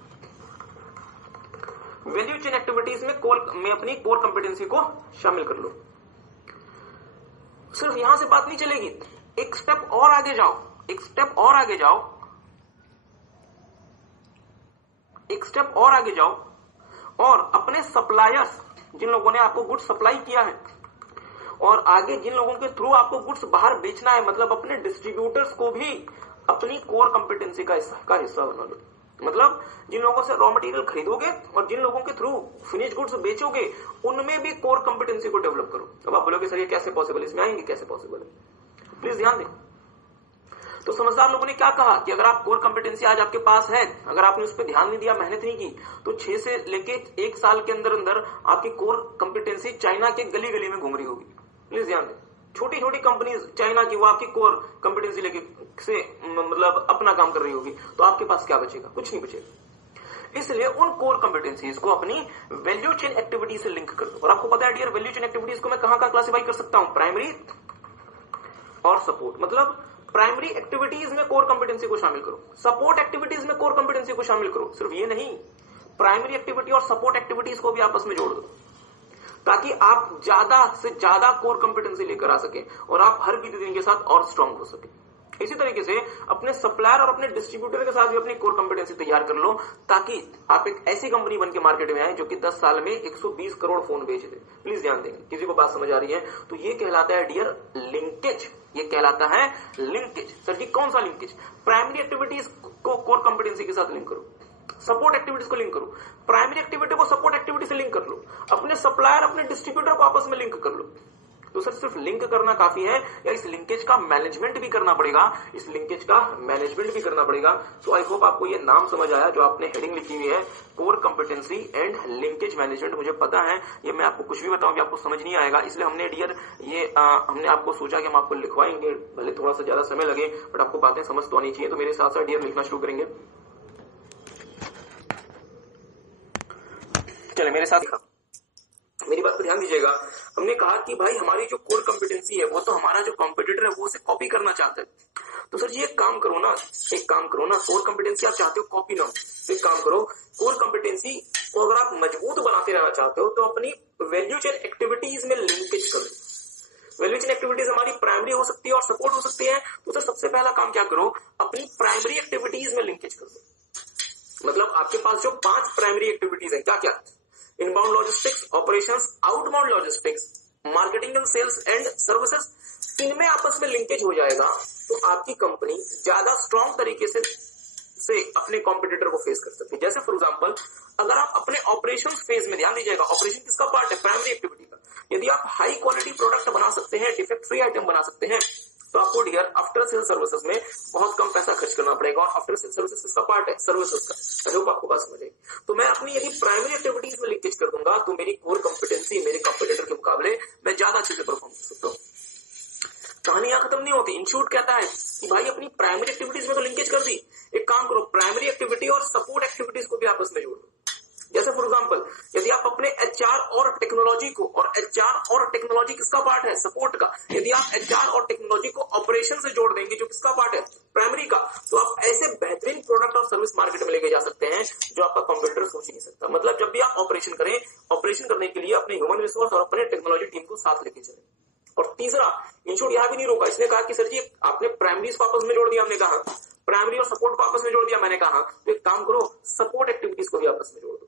Value chain activities में अपनी कोर कंपिटेंसी को शामिल कर लो। सिर्फ यहां से बात नहीं चलेगी, एक स्टेप और आगे जाओ, एक स्टेप और आगे जाओ, एक स्टेप और आगे जाओ और अपने सप्लायर्स, जिन लोगों ने आपको गुड्स सप्लाई किया है और आगे जिन लोगों के थ्रू आपको गुड्स बाहर बेचना है, मतलब अपने डिस्ट्रीब्यूटर्स को भी अपनी कोर कंपिटेंसी का हिस्सा बना लो। मतलब जिन लोगों से रॉ मटेरियल खरीदोगे और जिन लोगों के थ्रू फिनिश गुड्स बेचोगे, उनमें भी कोर कंपिटेंसी को डेवलप करो। अब आप बोलोगे सर ये कैसे पॉसिबल, इसमें आएंगे कैसे पॉसिबल है, प्लीज ध्यान दें। तो समझदार लोगों ने क्या कहा कि अगर आप कोर कंपिटेंसी आज आपके पास है, अगर आपने उस पर ध्यान नहीं दिया, मेहनत नहीं की, तो 6 से लेके 1 साल के अंदर अंदर आपकी कोर कंपिटेंसी चाइना के गली गली में घूम रही होगी। प्लीज ध्यान दें, छोटी छोटी कंपनीज चाइना की वो आपकी कोर कंपिटेंसी लेके से मतलब अपना काम कर रही होगी, तो आपके पास क्या बचेगा, कुछ नहीं बचेगा। इसलिए उन कोर कंपिटेंसीज को अपनी वैल्यू चेन एक्टिविटी से लिंक कर दो। और आपको पता है डियर, वैल्यू चेन एक्टिविटीज को मैं कहां क्लासिफाई कर सकता हूं, प्राइमरी और सपोर्ट। मतलब प्राइमरी एक्टिविटीज में कोर कंपिटेंसी को शामिल करो, सपोर्ट एक्टिविटीज में कोर कंपिटेंसी को शामिल करो। सिर्फ ये नहीं, प्राइमरी एक्टिविटी और सपोर्ट एक्टिविटीज को भी आपस में जोड़ दो, ताकि आप ज्यादा से ज्यादा कोर कंपिटेंसी लेकर आ सके और आप हर बीते दिन के साथ और स्ट्रांग हो सके। इसी तरीके से अपने सप्लायर और अपने डिस्ट्रीब्यूटर के साथ भी अपनी कोर कंपिटेंसी तैयार कर लो, ताकि आप एक ऐसी कंपनी बन के मार्केट में आए जो कि 10 साल में 120 करोड़ फोन बेच दे। प्लीज ध्यान देंगे, किसी को बात समझ आ रही है तो ये कहलाता है डियर लिंकेज, ये कहलाता है लिंकेज। सर जी कौन सा लिंकेज, प्राइमरी एक्टिविटीज को कोर कंपिटेंसी के साथ लिंक करो, सपोर्ट एक्टिविटीज को लिंक करो, प्राइमरी एक्टिविटी को सपोर्ट एक्टिविटी से लिंक कर लो, अपने सप्लायर अपने डिस्ट्रीब्यूटर को आपस में लिंक कर लो। तो सर सिर्फ लिंक करना काफी है या इस लिंकेज का मैनेजमेंट भी करना पड़ेगा, इस लिंकेज का मैनेजमेंट भी करना पड़ेगा। सो आई होप आपको ये नाम समझ आया जो आपने हेडिंग लिखी हुई है, core competency and linkage management. मुझे पता है ये मैं आपको कुछ भी बताऊं कि आपको समझ नहीं आएगा, इसलिए हमने डियर ये हमने आपको सोचा कि हम आपको लिखवाएंगे, भले थोड़ा सा ज्यादा समय लगे बट आपको बातें समझ तो आनी चाहिए। तो मेरे साथ साथ डियर लिखना शुरू करेंगे। चले मेरे साथ, मेरी बात पर ध्यान दीजिएगा। हमने कहा कि भाई हमारी जो कोर कंपिटेंसी है वो तो हमारा जो कॉम्पिटिटर है वो उसे कॉपी करना चाहता है। तो सर जी एक काम करो ना, कोर कंपिटेंसी आप चाहते हो कॉपी ना हो, एक काम करो, कोर कंपिटेंसी को अगर आप मजबूत बनाते रहना चाहते हो तो अपनी वैल्यू चेन एक्टिविटीज में लिंकेज करो। वैल्यू चेन एक्टिविटीज हमारी प्राइमरी हो सकती है और सपोर्ट हो सकती है। तो सर सबसे पहला काम क्या करो, अपनी प्राइमरी एक्टिविटीज में लिंकेज कर दो। मतलब आपके पास जो 5 प्राइमरी एक्टिविटीज है, क्या क्या, inbound logistics, operations, outbound logistics, marketing and sales and services, इनमें आपस में लिंकेज हो जाएगा तो आपकी कंपनी ज्यादा स्ट्रांग तरीके से अपने कॉम्पिटिटर को फेस कर सकती है। जैसे फॉर एग्जांपल अगर आप अपने ऑपरेशंस फेज में, ध्यान दीजिएगा, ऑपरेशन किसका पार्ट है, प्राइमरी एक्टिविटी का। यदि आप हाई क्वालिटी प्रोडक्ट बना सकते हैं, डिफेक्ट फ्री आइटम बना सकते हैं, तो आपको डियर आफ्टर सेल सर्विसेज में बहुत कम पैसा खर्च करना पड़ेगा। और आफ्टर सेल सर्विसेज किसका पार्ट है, सर्विसेज का। आई होप आपको बात समझ आई। तो मैं अपनी यदि प्राइमरी एक्टिविटीज में लिंकेज कर दूंगा तो मेरी कोर कंपिटेंसी मेरे कंपटीटर के मुकाबले मैं ज्यादा अच्छे से परफॉर्म कर सकता हूँ। कहानी यहाँ खत्म नहीं होती। इंस्टीट्यूट कहता है कि भाई अपनी प्राइमरी एक्टिविटीज में तो लिंकेज कर दी, एक काम करो प्राइमरी एक्टिविटी और सपोर्ट एक्टिविटीज को भी आपस में जोड़ दो। जैसे फॉर एग्जांपल यदि आप अपने एचआर और टेक्नोलॉजी को, और एचआर और टेक्नोलॉजी किसका पार्ट है, सपोर्ट का, यदि आप एचआर और टेक्नोलॉजी को ऑपरेशन से जोड़ देंगे जो किसका पार्ट है, प्राइमरी का, तो आप ऐसे बेहतरीन प्रोडक्ट और सर्विस मार्केट में लेके जा सकते हैं जो आपका कंप्यूटर सोच ही नहीं सकता। मतलब जब भी आप ऑपरेशन करें, ऑपरेशन करने के लिए अपने ह्यूमन रिसोर्स और अपने टेक्नोलॉजी टीम को साथ लेके चले। और तीसरा, इंस्टीट्यूट यहां भी नहीं रोका, इसने कहा कि सर जी आपने प्राइमरीज को आपस में जोड़ दिया, हमने कहा प्राइमरी और सपोर्ट को आपस में जोड़ दिया, मैंने कहा तो एक काम करो सपोर्ट एक्टिविटीज को भी आपस में जोड़ दो,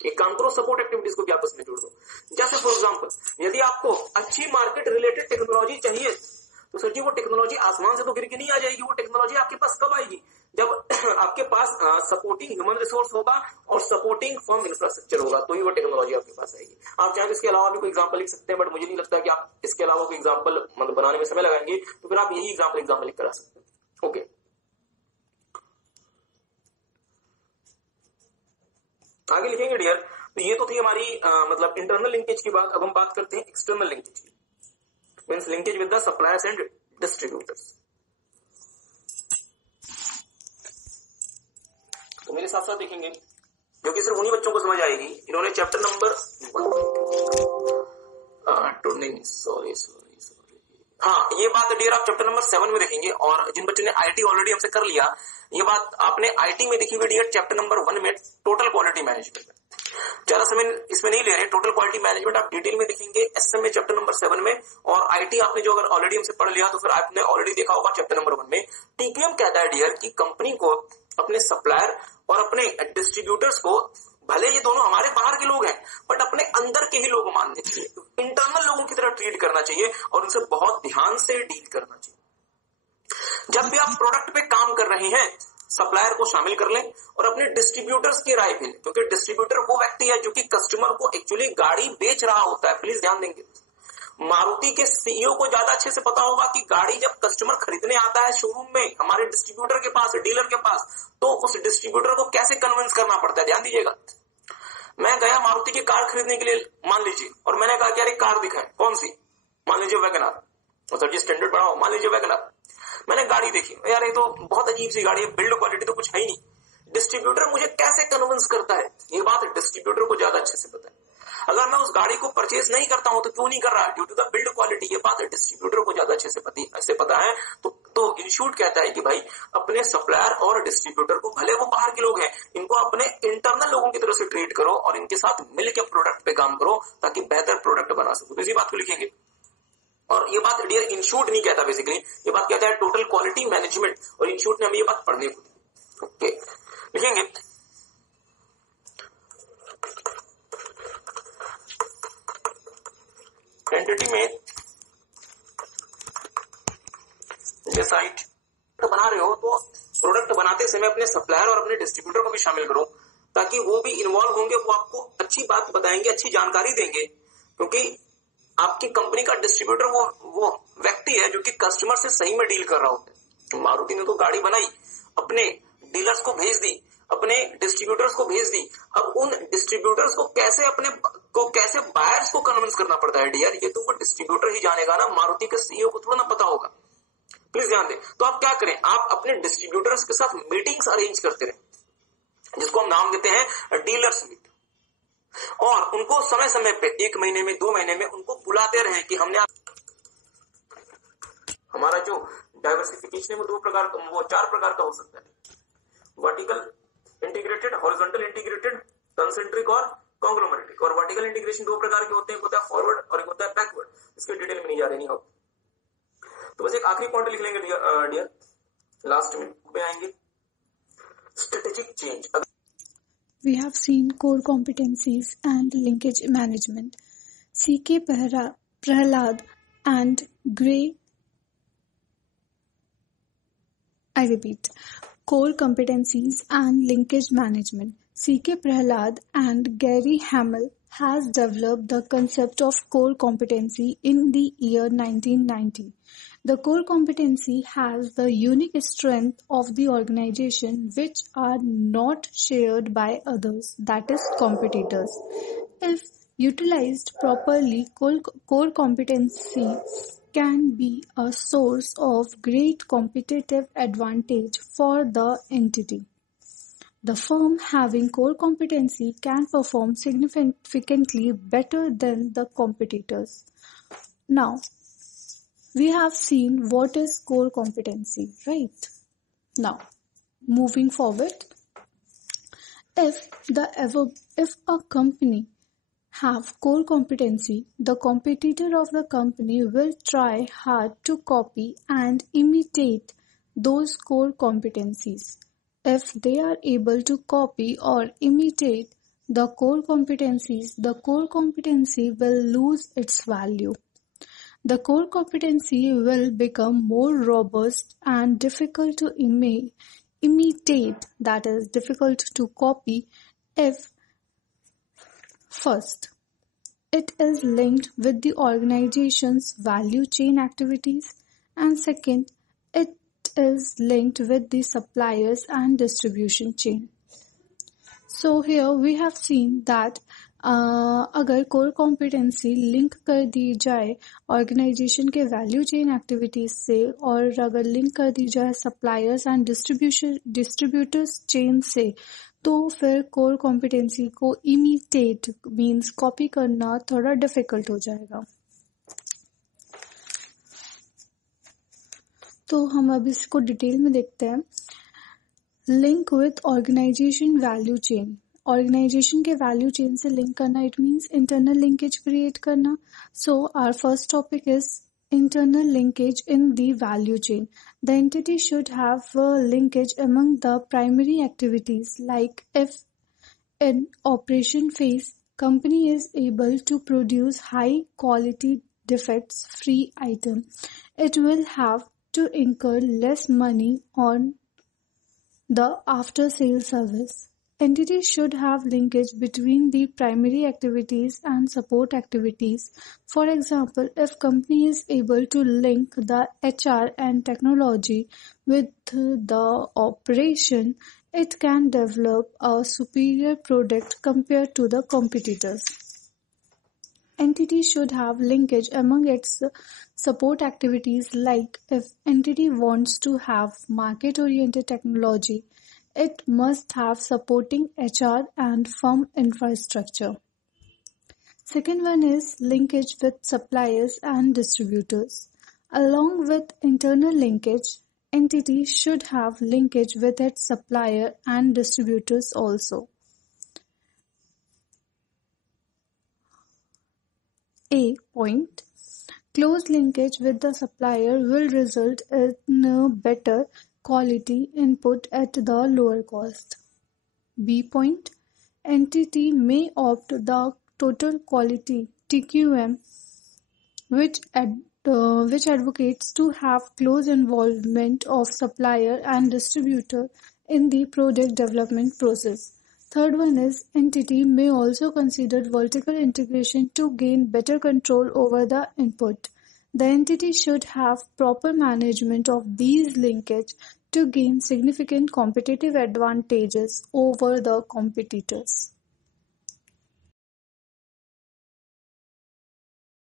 एक काम करो सपोर्ट एक्टिविटीज को भी आपस में जोड़ दो। जैसे फॉर एग्जांपल यदि आपको अच्छी मार्केट रिलेटेड टेक्नोलॉजी चाहिए तो सर जी वो टेक्नोलॉजी आसमान से तो गिर के नहीं आ जाएगी, वो टेक्नोलॉजी आपके पास कब आएगी, जब आपके पास सपोर्टिंग ह्यूमन रिसोर्स होगा और सपोर्टिंग फर्म इंफ्रास्ट्रक्चर होगा तो ही वो टेक्नोलॉजी आपके पास आएगी। आप चाहे इसके अलावा भी कोई एग्जांपल लिख सकते हैं, बट मुझे नहीं लगता कि आप इसके अलावा कोई एग्जांपल मतलब बनाने में समय लगाएंगे, तो फिर आप यही एग्जांपल लिख कर आ सकते हैं। ओके, आगे लिखेंगे डियर। तो ये तो थी हमारी मतलब इंटरनल लिंकेज की बात। अब हम बात करते हैं एक्सटर्नल लिंकेज की, means linkage with the suppliers and distributors. तो मेरे साथ साथ देखेंगे, क्योंकि सिर्फ उन्हीं बच्चों को समझ आएगी। इन्होंने चैप्टर नंबर सॉरी हाँ, ये बात डियर आप चैप्टर नंबर 7 में देखेंगे। और जिन बच्चों ने आईटी ऑलरेडी हमसे कर लिया, ये बात आपने आईटी में देखी हुई डियर चैप्टर नंबर 1 में, टोटल क्वालिटी मैनेजमेंट में। ज्यादा समय इसमें नहीं ले रहे, टोटल क्वालिटी मैनेजमेंट आप डिटेल में देखेंगे एसएमए चैप्टर नंबर 7 में। और आईटी आपने जो अगर ऑलरेडी हमसे पढ़ लिया तो फिर आपने ऑलरेडी देखा होगा चैप्टर नंबर 1 में। टीकेएम कहता है डियर कि कंपनी को अपने सप्लायर और अपने डिस्ट्रीब्यूटर्स को, भले ये दोनों हमारे बाहर के लोग हैं, बट अपने अंदर के ही लोग मानने चाहिए, इंटरनल लोगों की तरह ट्रीट करना चाहिए और उनसे बहुत ध्यान से डील करना चाहिए। जब भी आप प्रोडक्ट पे काम कर रहे हैं, सप्लायर को शामिल कर लें और अपने डिस्ट्रीब्यूटर्स की राय भी लें, क्योंकि डिस्ट्रीब्यूटर वो व्यक्ति है जो कि कस्टमर को एक्चुअली गाड़ी बेच रहा होता है। प्लीज ध्यान देंगे, मारुति के सीईओ को ज्यादा अच्छे से पता होगा कि गाड़ी जब कस्टमर खरीदने आता है शोरूम में हमारे डिस्ट्रीब्यूटर के पास, डीलर के पास, तो उस डिस्ट्रीब्यूटर को कैसे कन्विंस करना पड़ता है। ध्यान दीजिएगा, मैं गया मारुति की कार खरीदने के लिए मान लीजिए, और मैंने कहा कि यार कार दिखाएं, कौन सी, मान लीजिए वैगनआर, मतलब जी स्टैंडर्ड बढ़ाओ, मान लीजिए वैगनआर। मैंने गाड़ी देखी, यार ये तो बहुत अजीब सी गाड़ी है, बिल्ड क्वालिटी तो कुछ है ही नहीं। डिस्ट्रीब्यूटर मुझे कैसे कन्विंस करता है, ये बात डिस्ट्रीब्यूटर को ज्यादा अच्छे से पता है। अगर मैं उस गाड़ी को परचेज नहीं करता हूं तो क्यों नहीं कर रहा, due to the build quality, ये बात डिस्ट्रीब्यूटर को ज्यादा अच्छे से पता है। तो इंस्टीट्यूट कहता है कि भाई अपने सप्लायर और डिस्ट्रीब्यूटर को, भले वो बाहर के लोग हैं, इनको अपने इंटरनल लोगों की तरह से ट्रीट करो और इनके साथ मिलकर प्रोडक्ट पे काम करो ताकि बेहतर प्रोडक्ट बना सको। तो इसी बात को लिखेंगे। और ये बात डियर इंस्टीट्यूट नहीं कहता, बेसिकली ये बात कहता है टोटल क्वालिटी मैनेजमेंट, और इंस्टीट्यूट ने हमें ये बात पढ़ने को दी। ओके, लिखेंगे एंटिटी में साइट तो बना रहे हो तो प्रोडक्ट बनाते समय अपने सप्लायर और अपने डिस्ट्रीब्यूटर को भी शामिल करो, ताकि वो भी इन्वॉल्व होंगे, वो आपको अच्छी बात बताएंगे, अच्छी जानकारी देंगे। क्योंकि आपकी कंपनी का डिस्ट्रीब्यूटर वो व्यक्ति है जो कि कस्टमर से सही में डील कर रहा होता है। मारुति ने तो गाड़ी बनाई, अपने डीलर्स को भेज दी, अपने डिस्ट्रीब्यूटर्स को भेज दी। अब उन डिस्ट्रीब्यूटर्स को कैसे बायर्स को कन्विंस करना पड़ता है डियर, ये तो वो डिस्ट्रीब्यूटर ही जानेगा ना, मारुति के सीईओ को थोड़ा ना पता होगा। प्लीज ध्यान दें। तो आप क्या करें, आप अपने डिस्ट्रीब्यूटर्स के साथ मीटिंग्स अरेंज करते रहें, जिसको हम नाम देते हैं डीलर्स मीट, और उनको समय समय पे 1 महीने में 2 महीने में उनको बुलाते रहे कि हमने हमारा जो डाइवर्सिफिकेशन है वो 4 प्रकार का हो सकता है, vertical integrated, horizontal integrated, concentric और कॉन्ग्लोमरेटिक। और वर्टिकल इंटीग्रेशन 2 प्रकार के होते हैं, एक होता है फॉरवर्ड और एक होता है बैकवर्ड। इसके डिटेल में नहीं जा रहे नहीं हो, तो बस एक आखिरी पॉइंट लिख लेंगे डियर, लास्ट में आएंगे strategic change. We have seen core competencies and linkage management. C.K. Prahalad and Gray. I repeat, core competencies and linkage management. C.K. Prahalad and Gary Hamel has developed the concept of core competency in the year 1990. The core competency has the unique strength of the organization which are not shared by others, that is competitors. If utilized properly, core competency can be a source of great competitive advantage for the entity. The firm having core competency can perform significantly better than the competitors. Now, we have seen what is core competency, right? Now, moving forward, if a company have core competency, the competitor of the company will try hard to copy and imitate those core competencies. If they are able to copy or imitate the core competencies, the core competency will lose its value. The core competency will become more robust and difficult to imitate, that is difficult to copy, if first, it is linked with the organization's value chain activities, and second, it is linked with the suppliers and distribution chain. So here we have seen that अगर core competency link कर दी जाए organisation के value chain activities से और अगर link कर दी जाए suppliers and distributors chain से, तो फिर कोर कॉम्पिटेंसी को इमिटेट मींस कॉपी करना थोड़ा डिफिकल्ट हो जाएगा. तो हम अब इसको डिटेल में देखते हैं. Link with organisation value chain. Organisation के वैल्यू चेन से लिंक करना, it means internal linkage create करना. So our first topic is internal linkage in the value chain. The entity should have a linkage among the primary activities, like if in operation phase company is able to produce high quality defects free item, it will have to incur less money on the after sale service. Entities should have linkage between the primary activities and support activities. For example, if company is able to link the HR and technology with the operation, it can develop a superior product compared to the competitors. Entity should have linkage among its support activities, like if entity wants to have market-oriented technology, it must have supporting HR and firm infrastructure. Second one is linkage with suppliers and distributors. Along with internal linkage, entity should have linkage with its supplier and distributors also. A point. Close linkage with the supplier will result in a better quality input at the lower cost. B point. Entity may opt the total quality TQM, which advocates to have close involvement of supplier and distributor in the product development process. Third one is entity may also consider vertical integration to gain better control over the input. The entity should have proper management of these linkage to gain significant competitive advantages over the competitors.